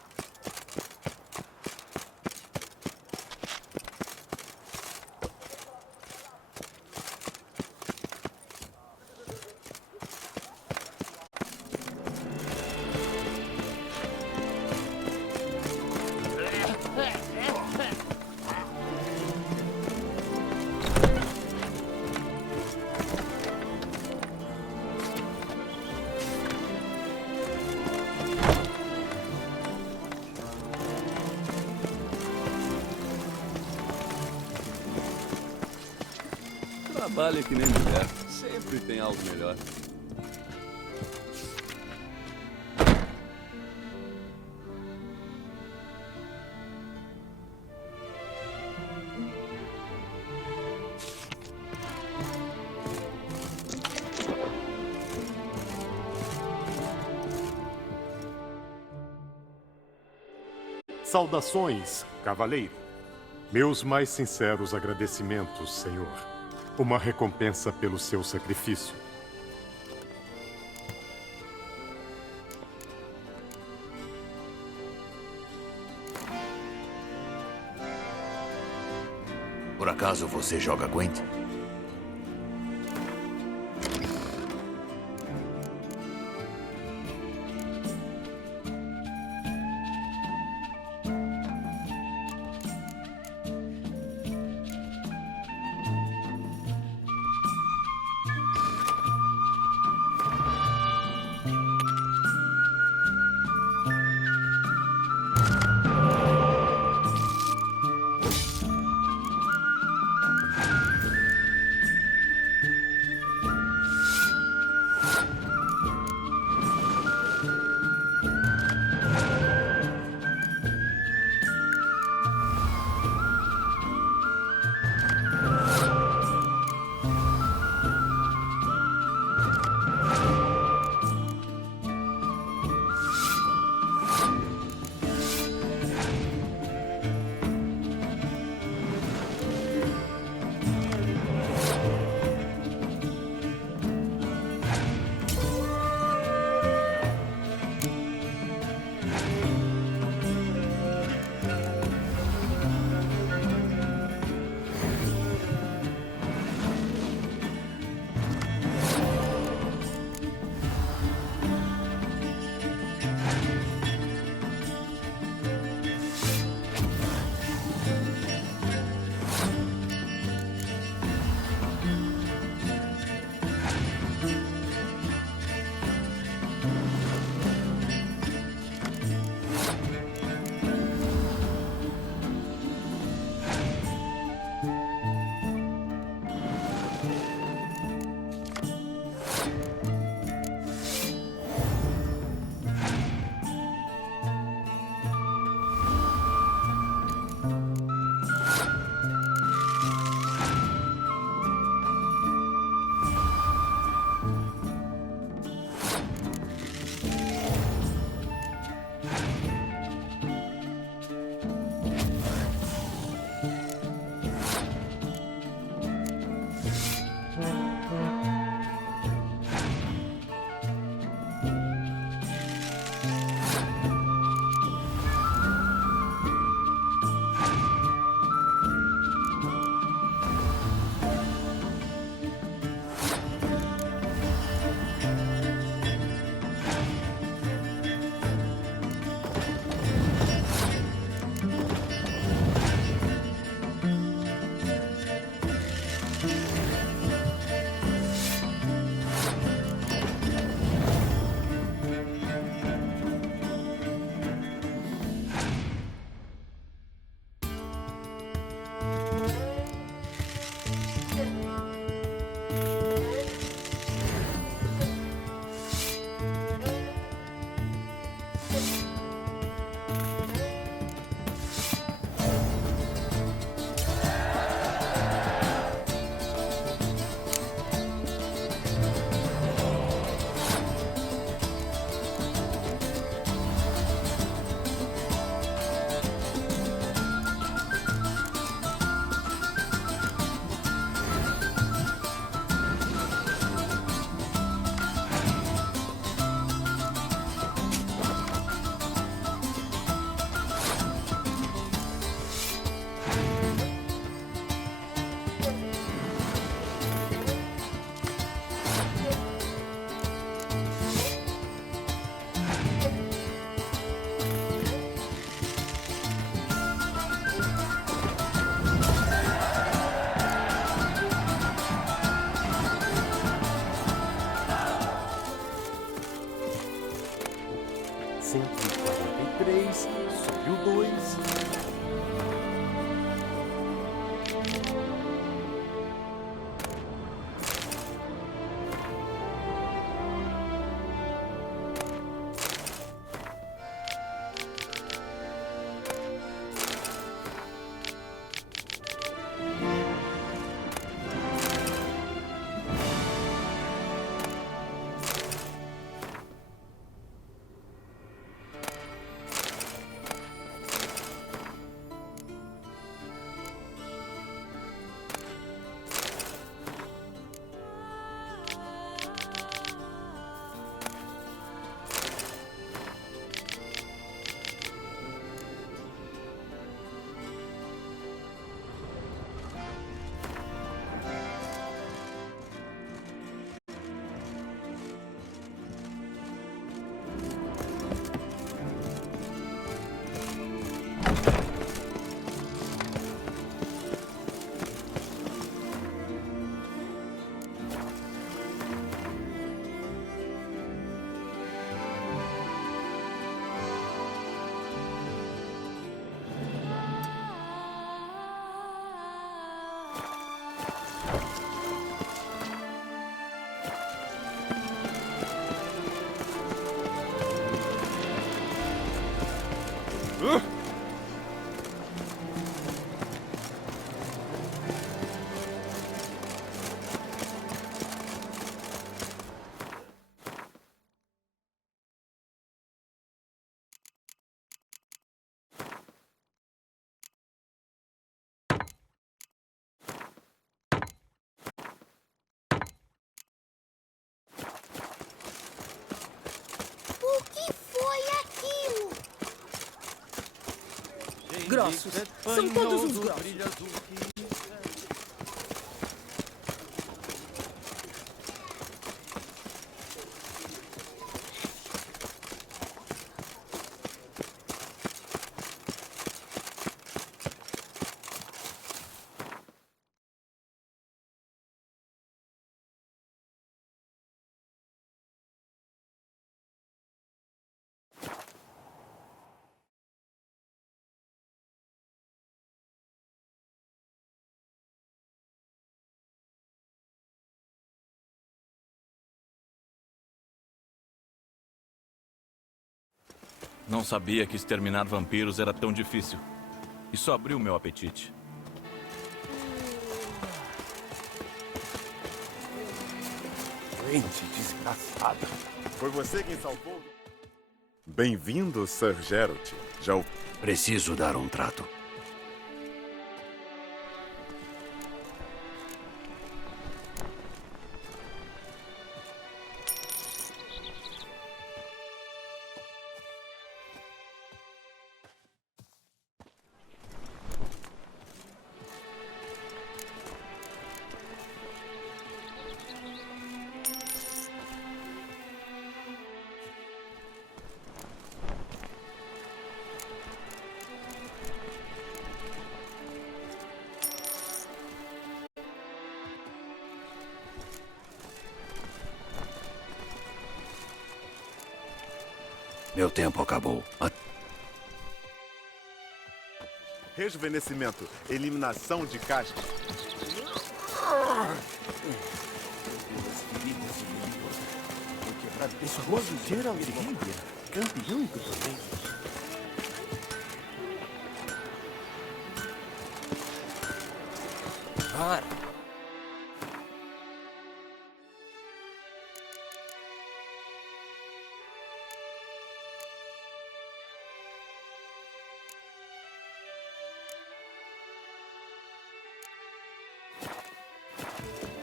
Trabalha que nem mulher. Sempre tem algo melhor. Saudações, cavaleiro. Meus mais sinceros agradecimentos, senhor. Uma recompensa pelo seu sacrifício. Por acaso você joga Gwent? Sobe o 2. Grossos. São todos uns grossos. Não sabia que exterminar vampiros era tão difícil. Isso abriu meu apetite. Gente desgraçada. Foi você quem salvou? Bem-vindo, Sir Geralt. Já o... Preciso dar um trato. Meu tempo acabou. Rejuvenescimento. Eliminação de casca. Esse rosto Geralt de Rivia, campeão do torneio. Ora.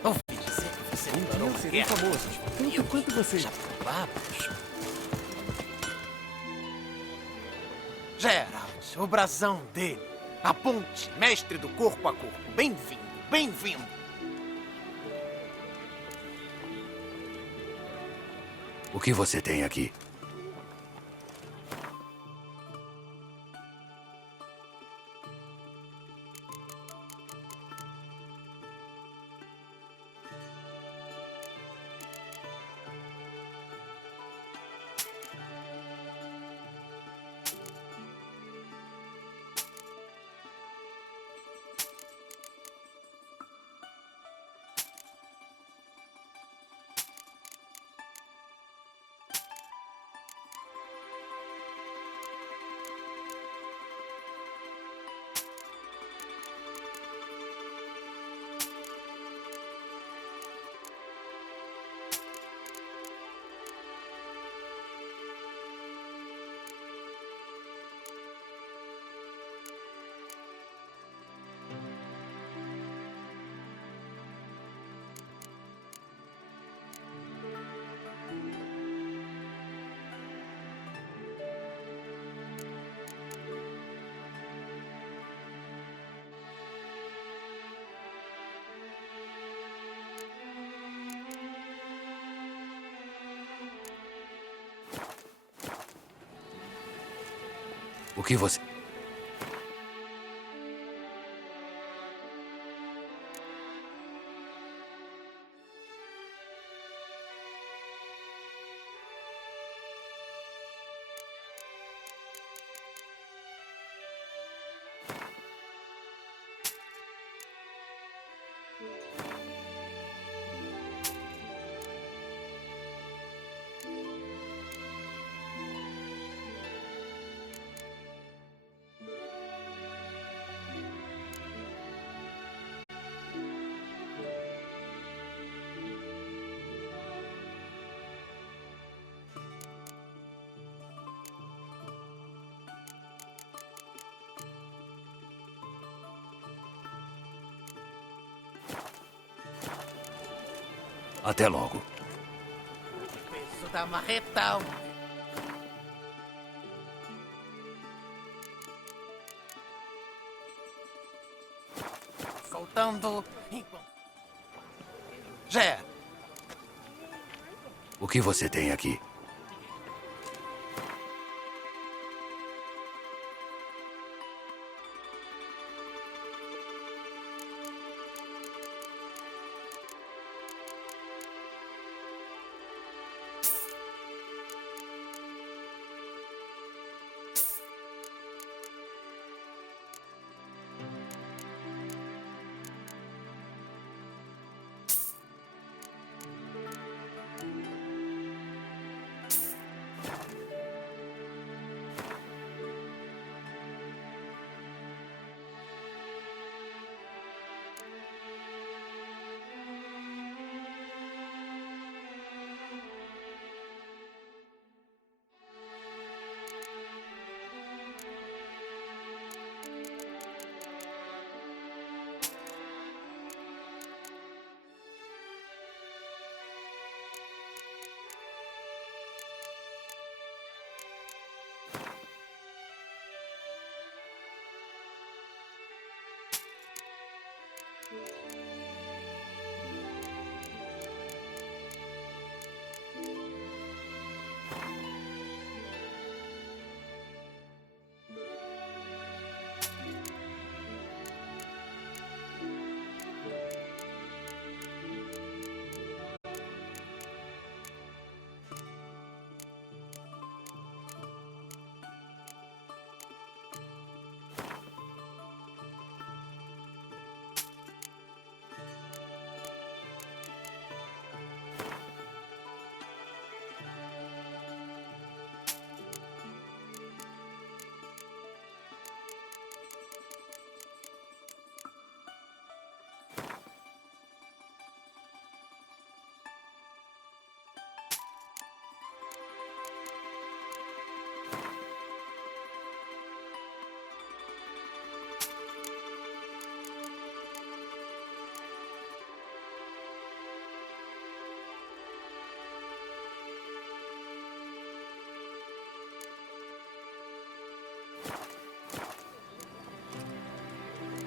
Ouvi dizer que você declarou uma guerra. Famosos. Tanto quanto você. Já provamos. Geralt, o brasão dele. A ponte, mestre do corpo a corpo. Bem-vindo, bem-vindo. O que você tem aqui? O que você... Até logo. Peso da marreta. Soltando. Ger. O que você tem aqui?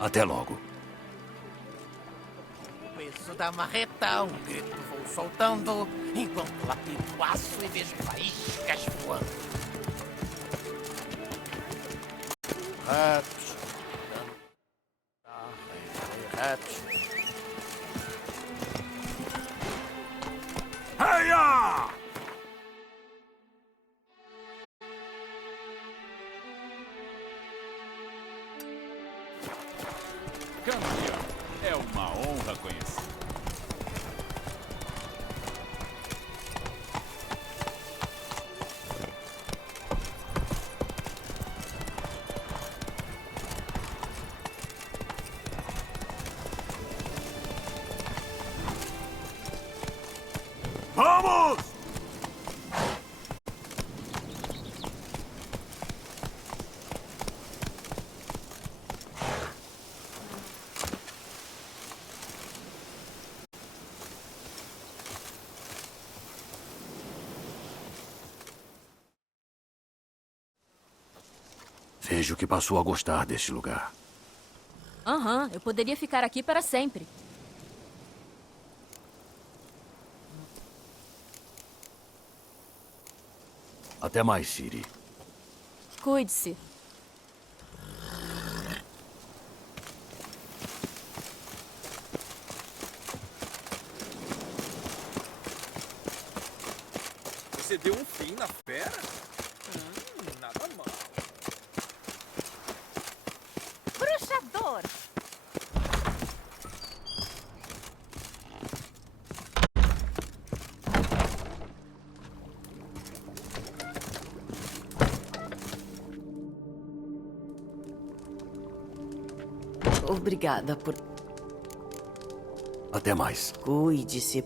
Até logo. O peso da marreta, um grito vou soltando, enquanto lapido o aço e vejo faíscas voando. Ratos. Ratos. Heia! Campeão, é uma honra conhecer. Vamos! Vejo que passou a gostar deste lugar. Aham, eu poderia ficar aqui para sempre. Até mais, Ciri. Cuide-se. Você deu um fim na fera? Nada mal. Bruxador! Obrigada por... Até mais. Cuide-se.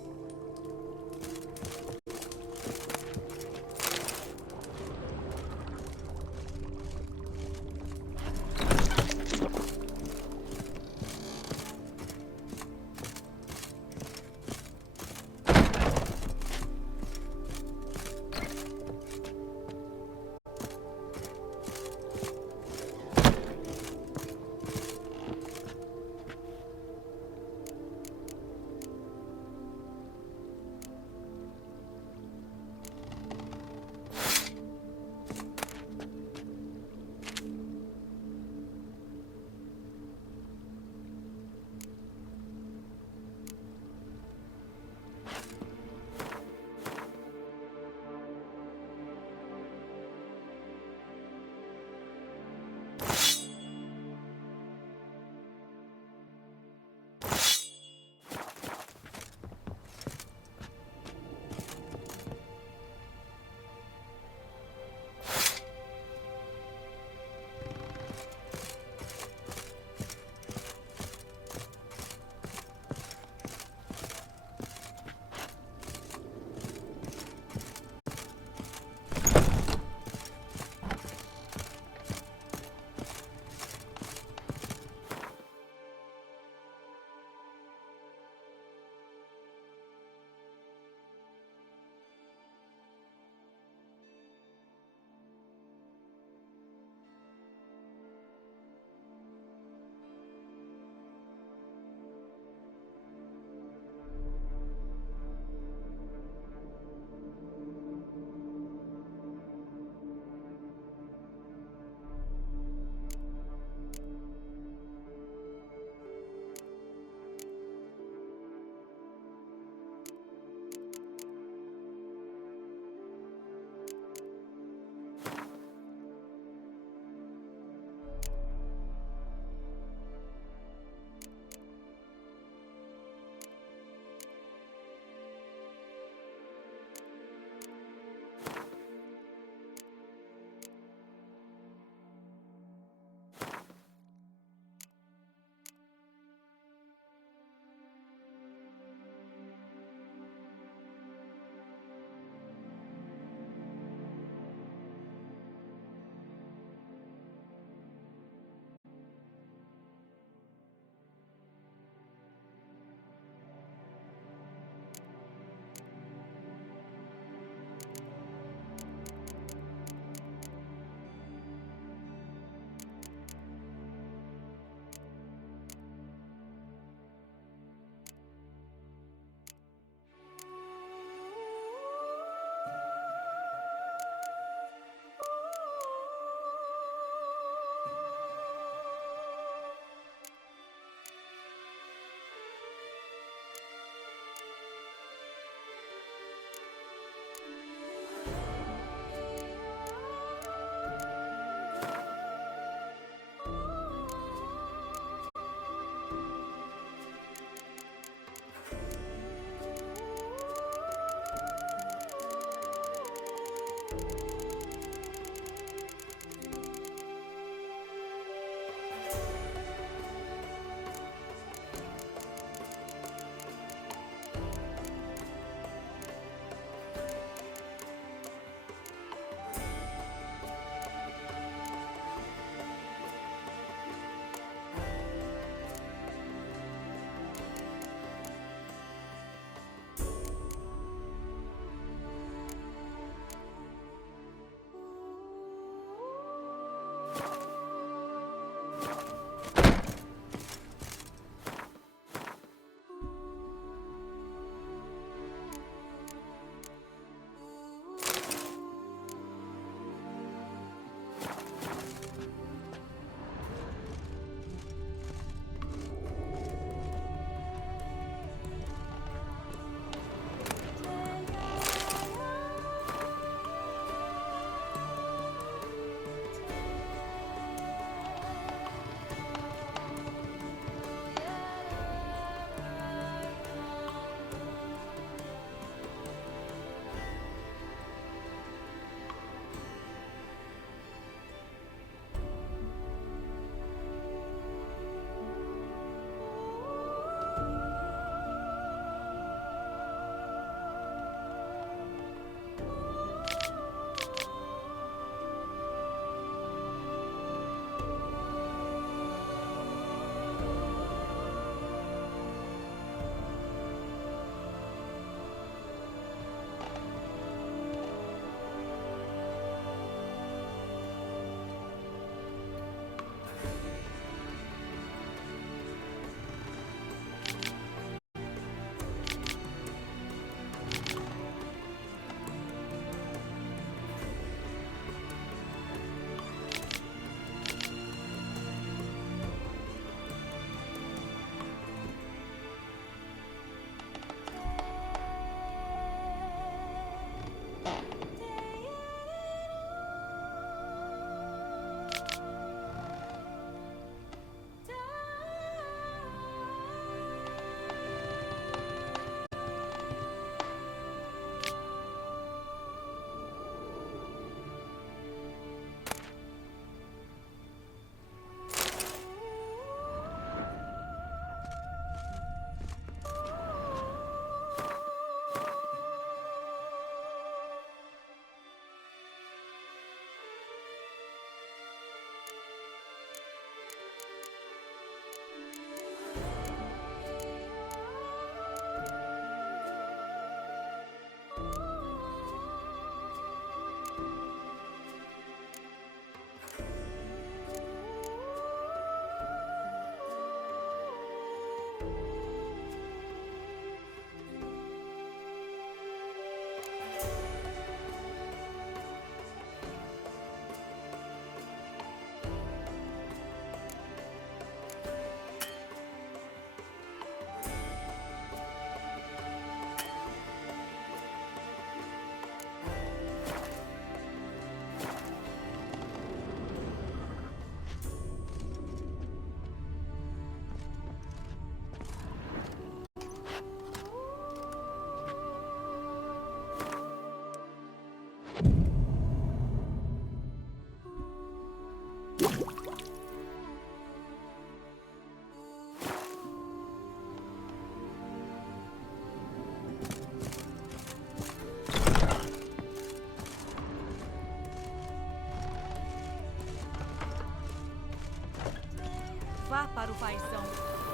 Vá para o paizão.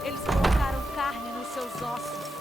Eles colocaram carne nos seus ossos.